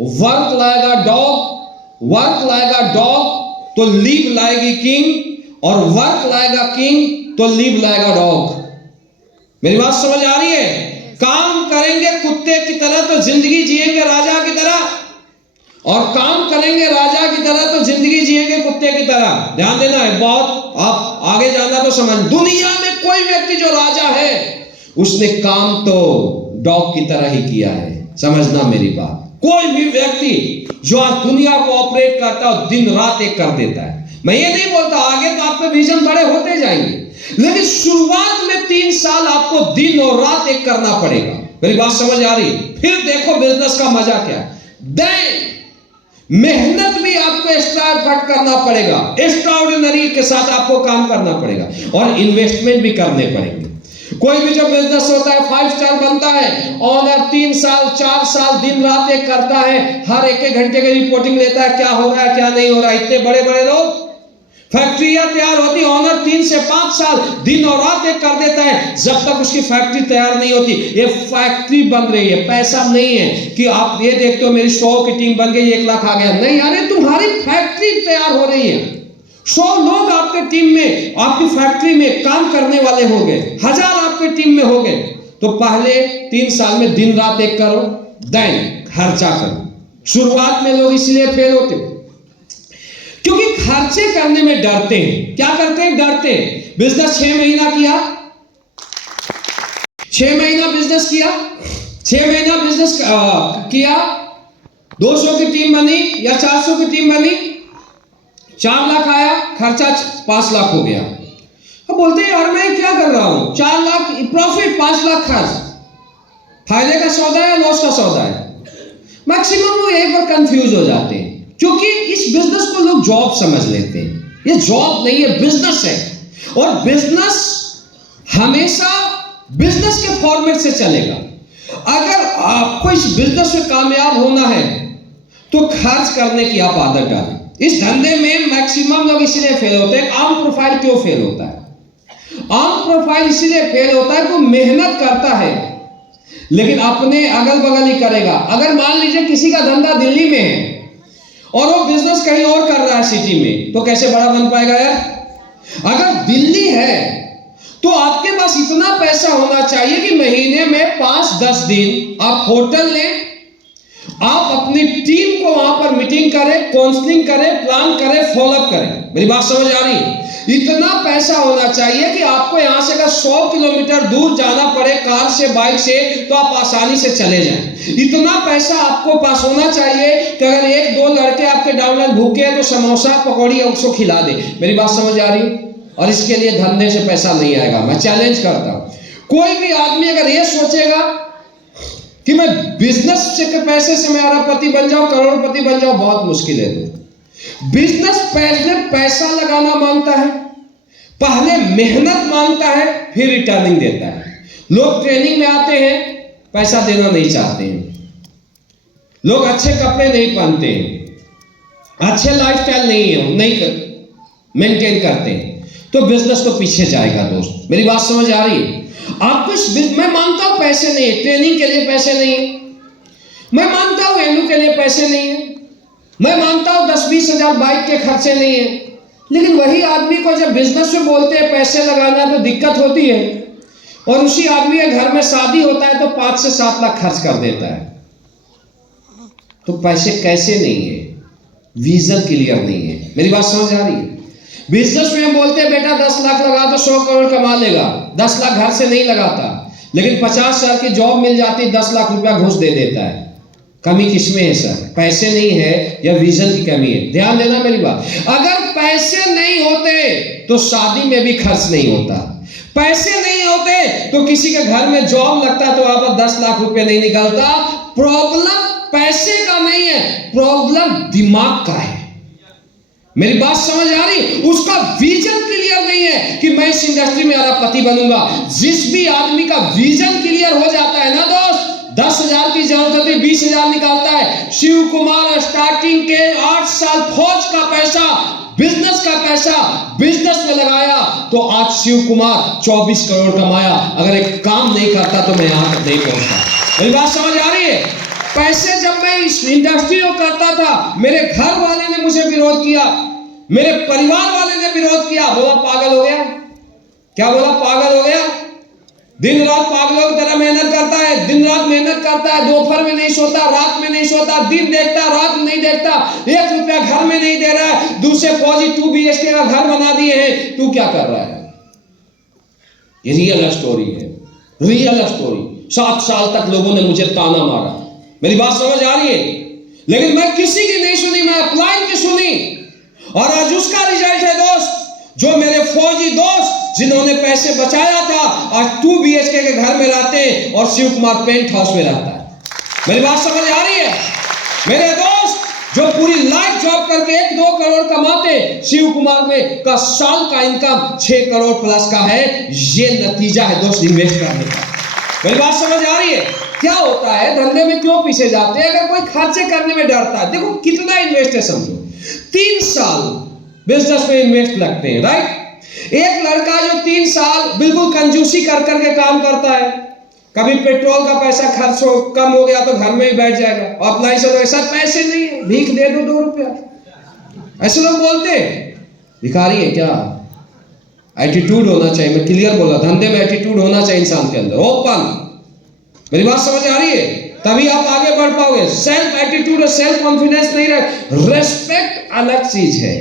वर्क लाएगा डॉग, वर्क लाएगा डॉग तो लीव लाएगी किंग, और वर्क लाएगा किंग तो लीव लाएगा डॉग। मेरी बात समझ आ रही है? काम करेंगे कुत्ते की तरह तो जिंदगी जिएंगे राजा की तरह, और काम करेंगे राजा की तरह तो जिंदगी जिएंगे कुत्ते की तरह। ध्यान देना है बहुत, आप आगे जाना तो समझ। दुनिया में कोई व्यक्ति जो राजा है उसने काम तो डॉग की तरह ही किया है। समझना मेरी बात। कोई भी व्यक्ति जो आज दुनिया को ऑपरेट करता है दिन रात एक कर देता है। मैं ये नहीं बोलता आगे तो आपके विजन बड़े होते जाएंगे, लेकिन शुरुआत में 3 साल आपको दिन और रात एक करना पड़ेगा। मेरी बात समझ आ रही? फिर देखो बिजनेस का मजा क्या है। देन मेहनत भी आपको एक्स्ट्रा एफर्ट करना पड़ेगा, एक्स्ट्राऑर्डिनरी के साथ आपको काम करना पड़ेगा, और इन्वेस्टमेंट भी करने पड़ेंगे। कोई भी जो बिजनेस होता है 5 स्टार बनता है, ऑनर 3 साल 4 साल दिन रात एक करता है, हर 1-1 घंटे की रिपोर्टिंग लेता है, क्या हो रहा है क्या नहीं हो रहा है। इतने बड़े बड़े लोग, फैक्ट्रियां तैयार होती, ऑनर 3 से 5 साल दिन और रात एक कर देता है। जब तक उसकी फैक्ट्री तैयार नहीं होती, ये फैक्ट्री बन रही है, पैसा नहीं है कि आप ये देखते हो मेरी 100 की टीम बन गई 1 लाख आ गया। नहीं, अरे तुम्हारी फैक्ट्री तैयार हो रही है, 100 लोग आपके टीम में, आपकी फैक्ट्री में काम करने वाले हो गए, 1000 आपके टीम में हो गए। तो पहले 3 साल में दिन रात एक करो, देन खर्चा करो। शुरुआत में लोग इसलिए फेल होते क्योंकि खर्चे करने में डरते हैं। क्या करते हैं? डरते हैं। बिजनेस 6 महीना किया, 6 महीना बिजनेस किया, 6 महीना बिजनेस किया, 200 की टीम बनी या 400 की टीम बनी, 4 लाख आया, खर्चा 5 लाख हो गया। अब बोलते हैं यार मैं क्या कर रहा हूं, 4 लाख प्रॉफिट, 5 लाख खर्च, फायदे का सौदा है लॉस का सौदा है। मैक्सिमम लोग एक बार कंफ्यूज हो जाते हैं, क्योंकि इस बिजनेस को लोग जॉब समझ लेते हैं। ये जॉब नहीं है, बिजनेस है, और बिजनेस हमेशा बिजनेस के फॉर्मेट से चलेगा। अगर आपको इस बिजनेस में कामयाब होना है तो खर्च करने की आप आदत डालें। इस धंधे में मैक्सिमम लोग इसलिए फेल होते हैं। आम प्रोफाइल क्यों फेल होता है? आम प्रोफाइल इसलिए फेल होता है कि मेहनत करता है लेकिन अपने अगल बगल ही करेगा। अगर मान लीजिए किसी का धंधा दिल्ली में है और वो बिजनेस कहीं और कर रहा है सिटी में, तो कैसे बड़ा बन पाएगा यार? अगर दिल्ली है तो आपके पास इतना पैसा होना चाहिए कि महीने में 5-10 दिन आप होटल लें, आप अपनी टीम को वहां पर मीटिंग करें, काउंसलिंग करें, प्लान करें, फॉलोअप करें। मेरी बात समझ आ रही है? इतना पैसा होना चाहिए कि आपको यहां से अगर 100 किलोमीटर दूर जाना पड़े कार से, बाइक से, तो आप आसानी से चले जाएं। इतना पैसा आपको पास होना चाहिए कि अगर 1-2 लड़के आपके डाउनलाइन भूखे हैं तो समोसा पकौड़ी उसको खिला दे। मेरी बात समझ आ रही है? और इसके लिए धंधे से पैसा नहीं आएगा। मैं चैलेंज करता हूं, कोई भी आदमी अगर यह सोचेगा कि मैं बिजनेस के पैसे से मैं अरबपति बन जाऊं, करोड़पति बन जाऊं, बहुत मुश्किल है। बिजनेस पहले पैसा लगाना मांगता है, पहले मेहनत मांगता है, फिर रिटर्निंग देता है। लोग ट्रेनिंग में आते हैं, पैसा देना नहीं चाहते हैं। लोग अच्छे कपड़े नहीं पहनते हैं, अच्छे लाइफस्टाइल नहीं मेंटेन करते हैं, तो बिजनेस तो पीछे जाएगा। दोस्त मेरी बात समझ आ रही है? आपको मैं मानता हूं पैसे नहीं है, ट्रेनिंग के लिए पैसे नहीं है, मैं मानता हूं एनयू के लिए पैसे नहीं है, मैं मानता हूं 10-20 हजार बाइक के खर्चे नहीं है, लेकिन वही आदमी को जब बिजनेस में बोलते हैं पैसे लगाना तो दिक्कत होती है। और उसी आदमी के घर में शादी होता है तो 5 से 7 लाख खर्च कर देता है। तो पैसे कैसे नहीं है? विजन क्लियर नहीं है। मेरी बात समझ आ रही है? बिजनेस में बोलते हैं बेटा 10 लाख लगा तो 100 करोड़ कमा लेगा, 10 लाख घर से नहीं लगाता, लेकिन 50 साल की जॉब मिल जाती, 10 लाख रुपया घूस दे देता है। कमी किसमें है सर? पैसे नहीं है या विजन की कमी है? ध्यान देना मेरी बात। अगर पैसे नहीं होते तो शादी में भी खर्च नहीं होता, पैसे नहीं होते तो किसी के घर में जॉब लगता तो वहां पर 10 लाख रुपए नहीं निकलता। प्रॉब्लम पैसे का नहीं है, प्रॉब्लम दिमाग का है। मेरी बात समझ आ रही? उसका विजन क्लियर नहीं है कि मैं इस इंडस्ट्री में अरबपति बनूंगा। जिस भी आदमी का विजन क्लियर हो जाता है ना दोस्त, 10,000 की जरूरत होती है 20,000 निकालता है। शिव कुमार स्टार्टिंग के 8 साल फौज का पैसा, बिजनेस का पैसा बिजनेस में लगाया तो आज शिव कुमार 24 करोड़ कमाया। अगर एक काम नहीं करता तो मैं यहां तक नहीं पहुंचता। मेरी बात समझ आ रही है? पैसे जब मैं इस इंडस्ट्री में करता था, मेरे घर वाले ने मुझे विरोध किया, मेरे परिवार वाले ने विरोध किया, बोला पागल हो गया। क्या बोला? पागल हो गया। दिन रात पागलों की तरह मेहनत करता है, दिन रात मेहनत करता है, दोपहर में नहीं सोता, रात में नहीं सोता, दिन देखता रात नहीं देखता, 1 रुपया घर में नहीं दे रहा है, दूसरे फौजी 2 BHK का घर बना दिए हैं, तू क्या कर रहा है? ये रियल स्टोरी है, रियल स्टोरी। 7 साल तक लोगों ने मुझे ताना मारा। मेरी बात समझ आ रही है? लेकिन मैं किसी की नहीं सुनी, मैं अपलाइन की सुनी, और आज उसका रिजल्ट है दोस्त। जो मेरे फौजी दोस्त जिन्होंने पैसे बचाया था आज 2 BHK के घर में रहते हैं और शिव कुमार पेंट हाउस में रहता है। मेरी बात समझ आ रही है? मेरे दोस्त जो पूरी लाइफ जॉब करके 1-2 करोड़ कमाते, शिव कुमार में का साल का इनकम 6 करोड़ प्लस का है। ये नतीजा है दोस्त इन्वेस्ट करने का। मेरी बात समझ आ रही है? क्या होता है धंधे में क्यों पीछे जाते हैं? अगर कोई खर्चे करने में डरता है, देखो कितना इन्वेस्ट है, समझो 3 साल बिजनेस में इन्वेस्ट लगते हैं, राइट? एक लड़का जो 3 साल बिल्कुल कंजूसी कर करके काम करता है, कभी पेट्रोल का पैसा खर्च हो कम हो गया तो घर में ही बैठ जाएगा। ऑफलाइन से तो ऐसा पैसे नहीं है, भीख दे दो 2 रुपया, ऐसे लोग बोलते हैं। भिखारी है क्या? एटीट्यूड होना चाहिए। मैं क्लियर बोला, धंधे में एटीट्यूड होना चाहिए इंसान के अंदर, ओपन। मेरी बात समझ आ रही है? तभी आप आगे बढ़ पाओगे। सेल्फ एटीट्यूड और सेल्फ कॉन्फिडेंस नहीं रहे। रेस्पेक्ट अलग चीज है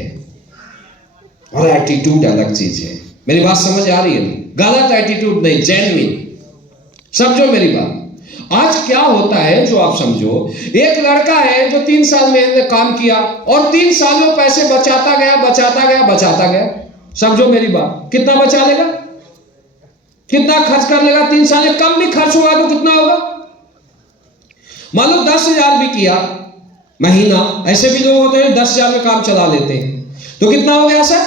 और एटीट्यूड अलग चीज है। मेरी बात समझ आ रही है? गलत एटीट्यूड नहीं, जेन्युइन। समझो मेरी बात। आज क्या होता है जो आप समझो, एक लड़का है जो 3 साल में काम किया और 3 साल में पैसे बचाता गया, बचाता गया, बचाता गया। समझो मेरी बात, कितना बचा लेगा, कितना खर्च कर लेगा? 3 साल में कम भी खर्च होगा तो कितना होगा? मान लो 10,000 भी किया महीना, ऐसे भी लोग होते हैं 10,000 में काम चला लेते हैं, तो कितना हो गया सर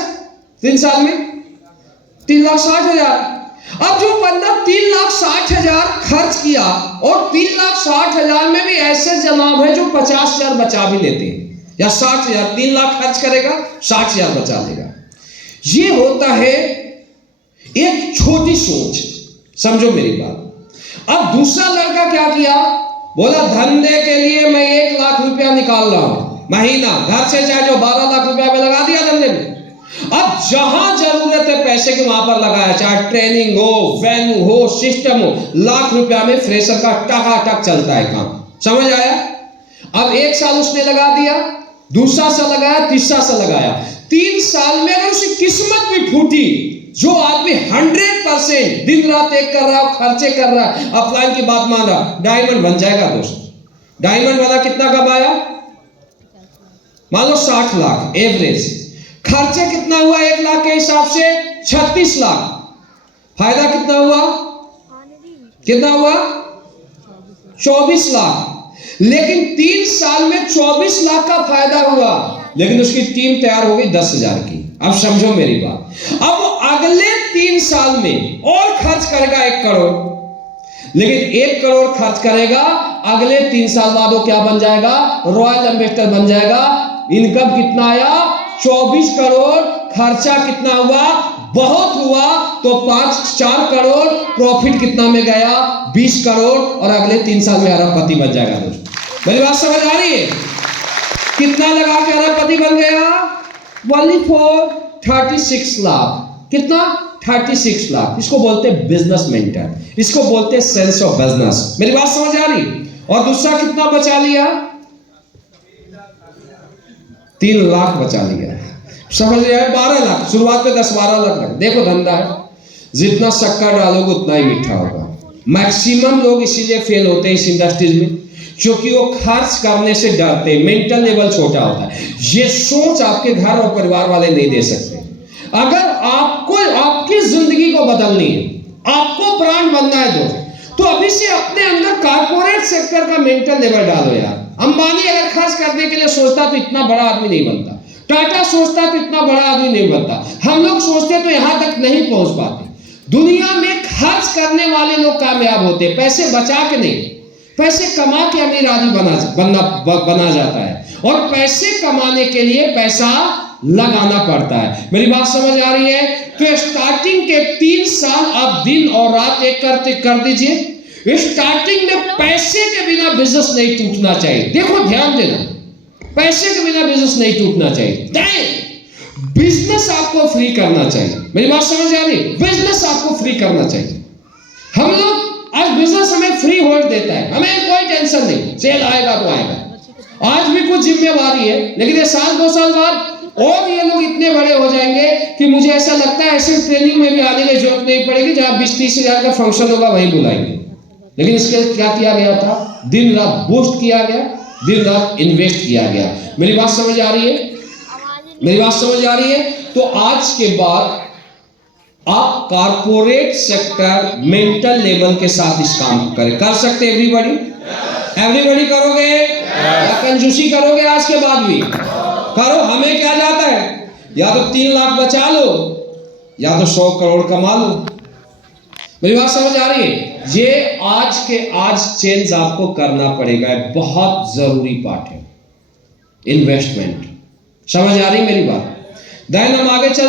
3 साल में? 3,60,000। अब जो बंदा 3,60,000 खर्च किया और 3,60,000 में भी ऐसे जनाब है जो 50,000 बचा भी लेते हैं, या 60,000, 3 लाख खर्च करेगा, 60,000 बचा लेगा। ये होता है एक छोटी सोच, समझो मेरी बात। अब दूसरा लड़का क्या किया, बोला धंधे के लिए मैं 1 लाख रुपया निकाल रहा हूं महीना, घर से चाहे जो 12 लाख रुपया में लगा दिया धंधे में। अब जहां जरूरत है पैसे की वहां पर लगाया, चाहे ट्रेनिंग हो, वेन्यू हो, सिस्टम हो, लाख रुपया में फ्रेशर का टकाटक चलता है काम, समझ आया। अब 1 साल उसने लगा दिया, दूसरा साल लगाया, तीसरा साल लगाया, 3 साल में अगर उसकी किस्मत भी फूटी, जो आदमी 100% दिन रात एक कर रहा है, खर्चे कर रहा है, अपलाइन की बात मान रहा, डायमंड बन जाएगा दोस्त। डायमंड वाला कितना कमाया, मान लो 60 लाख एवरेज, खर्चे कितना हुआ 1 लाख के हिसाब से 36 लाख, फायदा कितना हुआ, कितना हुआ 24 लाख। लेकिन 3 साल में 24 लाख का फायदा हुआ, लेकिन उसकी टीम तैयार हो गई 10,000 की। अब समझो मेरी बात। अब वो अगले 3 साल में और खर्च करेगा 1 करोड़, लेकिन 1 करोड़ खर्च करेगा, अगले 3 साल बाद वो क्या बन जाएगा, रॉयल इन्वेस्टर बन जाएगा। इनकम कितना आया, 24 करोड़, खर्चा कितना हुआ, बहुत हुआ, तो 4 करोड़, प्रॉफिट कितना में गया, 20 करोड़, और अगले 3 साल में अरबपति बन जाएगा दोस्त। मेरी बात समझ आ रही है, कितना लगा के अरबपति बन गया, ओनली फॉर 36 लाख। कितना, 36 लाख। इसको बोलते हैं बिजनेस मेंटर, इसको बोलते हैं सेंस ऑफ बिजनेस। मेरी बात समझ आ रही। और दूसरा कितना बचा लिया, 3 लाख बचा लिया, समझ रहे हैं, 12 लाख। शुरुआत में 10-12 लाख लग। देखो धंधा है, जितना शक्कर डालोगे उतना ही मीठा होगा। मैक्सिमम लोग इसीलिए फेल होते हैं इस इंडस्ट्रीज में, क्योंकि वो खर्च करने से डरते हैं, मेंटल लेवल छोटा होता है। ये सोच आपके घर और परिवार वाले नहीं दे सकते। अगर आपको आपकी जिंदगी को बदलनी है, आपको ब्रांड बनना है दोस्त, तो अभी से अपने अंदर कारपोरेट सेक्टर का मेंटल लेवल डालो यार। अंबानी अगर खर्च करने के लिए सोचता तो इतना बड़ा आदमी नहीं बनता, टाटा सोचता तो इतना बड़ा आदमी नहीं बनता, हम लोग सोचते तो यहां तक नहीं पहुंच पाते। दुनिया में खर्च करने वाले लोग कामयाब होते हैं, पैसे बचा के नहीं, पैसे कमा के अमीर आदमी बना जाता है। और पैसे कमाने के लिए पैसा लगाना पड़ता है। मेरी बात समझ आ रही है। तो स्टार्टिंग के 3 साल आप दिन और रात एक करते कर दीजिए। स्टार्टिंग में पैसे के बिना बिजनेस नहीं टूटना चाहिए। देखो ध्यान देना, पैसे के बिना बिजनेस नहीं टूटना चाहिए। बिजनेस आपको फ्री करना चाहिए। मेरी बात समझ आ रही, बिजनेस आपको फ्री करना चाहिए। हम लोग आज बिजनेस हमें फ्री होल्ड देता है, हमें कोई टेंशन नहीं, सेल आएगा तो आएगा। आज भी कुछ जिम्मेवारी है, लेकिन ये 1-2 साल बाद और ये लोग इतने बड़े हो जाएंगे कि मुझे ऐसा लगता है ऐसे ट्रेनिंग में भी आने की जरूरत नहीं पड़ेगी, जहां 20-30 हजार का फंक्शन होगा वहीं बुलाएंगे। लेकिन इसके लिए क्या किया गया था, दिन रात बूस्ट किया गया, दिन रात इन्वेस्ट किया गया। मेरी बात समझ आ रही है, मेरी बात समझ आ रही है। तो आज के बाद आप कारपोरेट सेक्टर मेंटल लेवल के साथ इस काम को करें। कर सकते एवरीबॉडी, एवरीबॉडी करोगे या कंजूसी करोगे, आज के बाद भी करो। हमें क्या जाता है, या तो 3 लाख बचा लो या तो 100 करोड़ कमा लो। मेरी बात समझ आ रही है। ये आज चेंज आपको करना पड़ेगा, बहुत जरूरी पार्ट है इन्वेस्टमेंट। समझ आ रही मेरी बात। देन हम आगे चल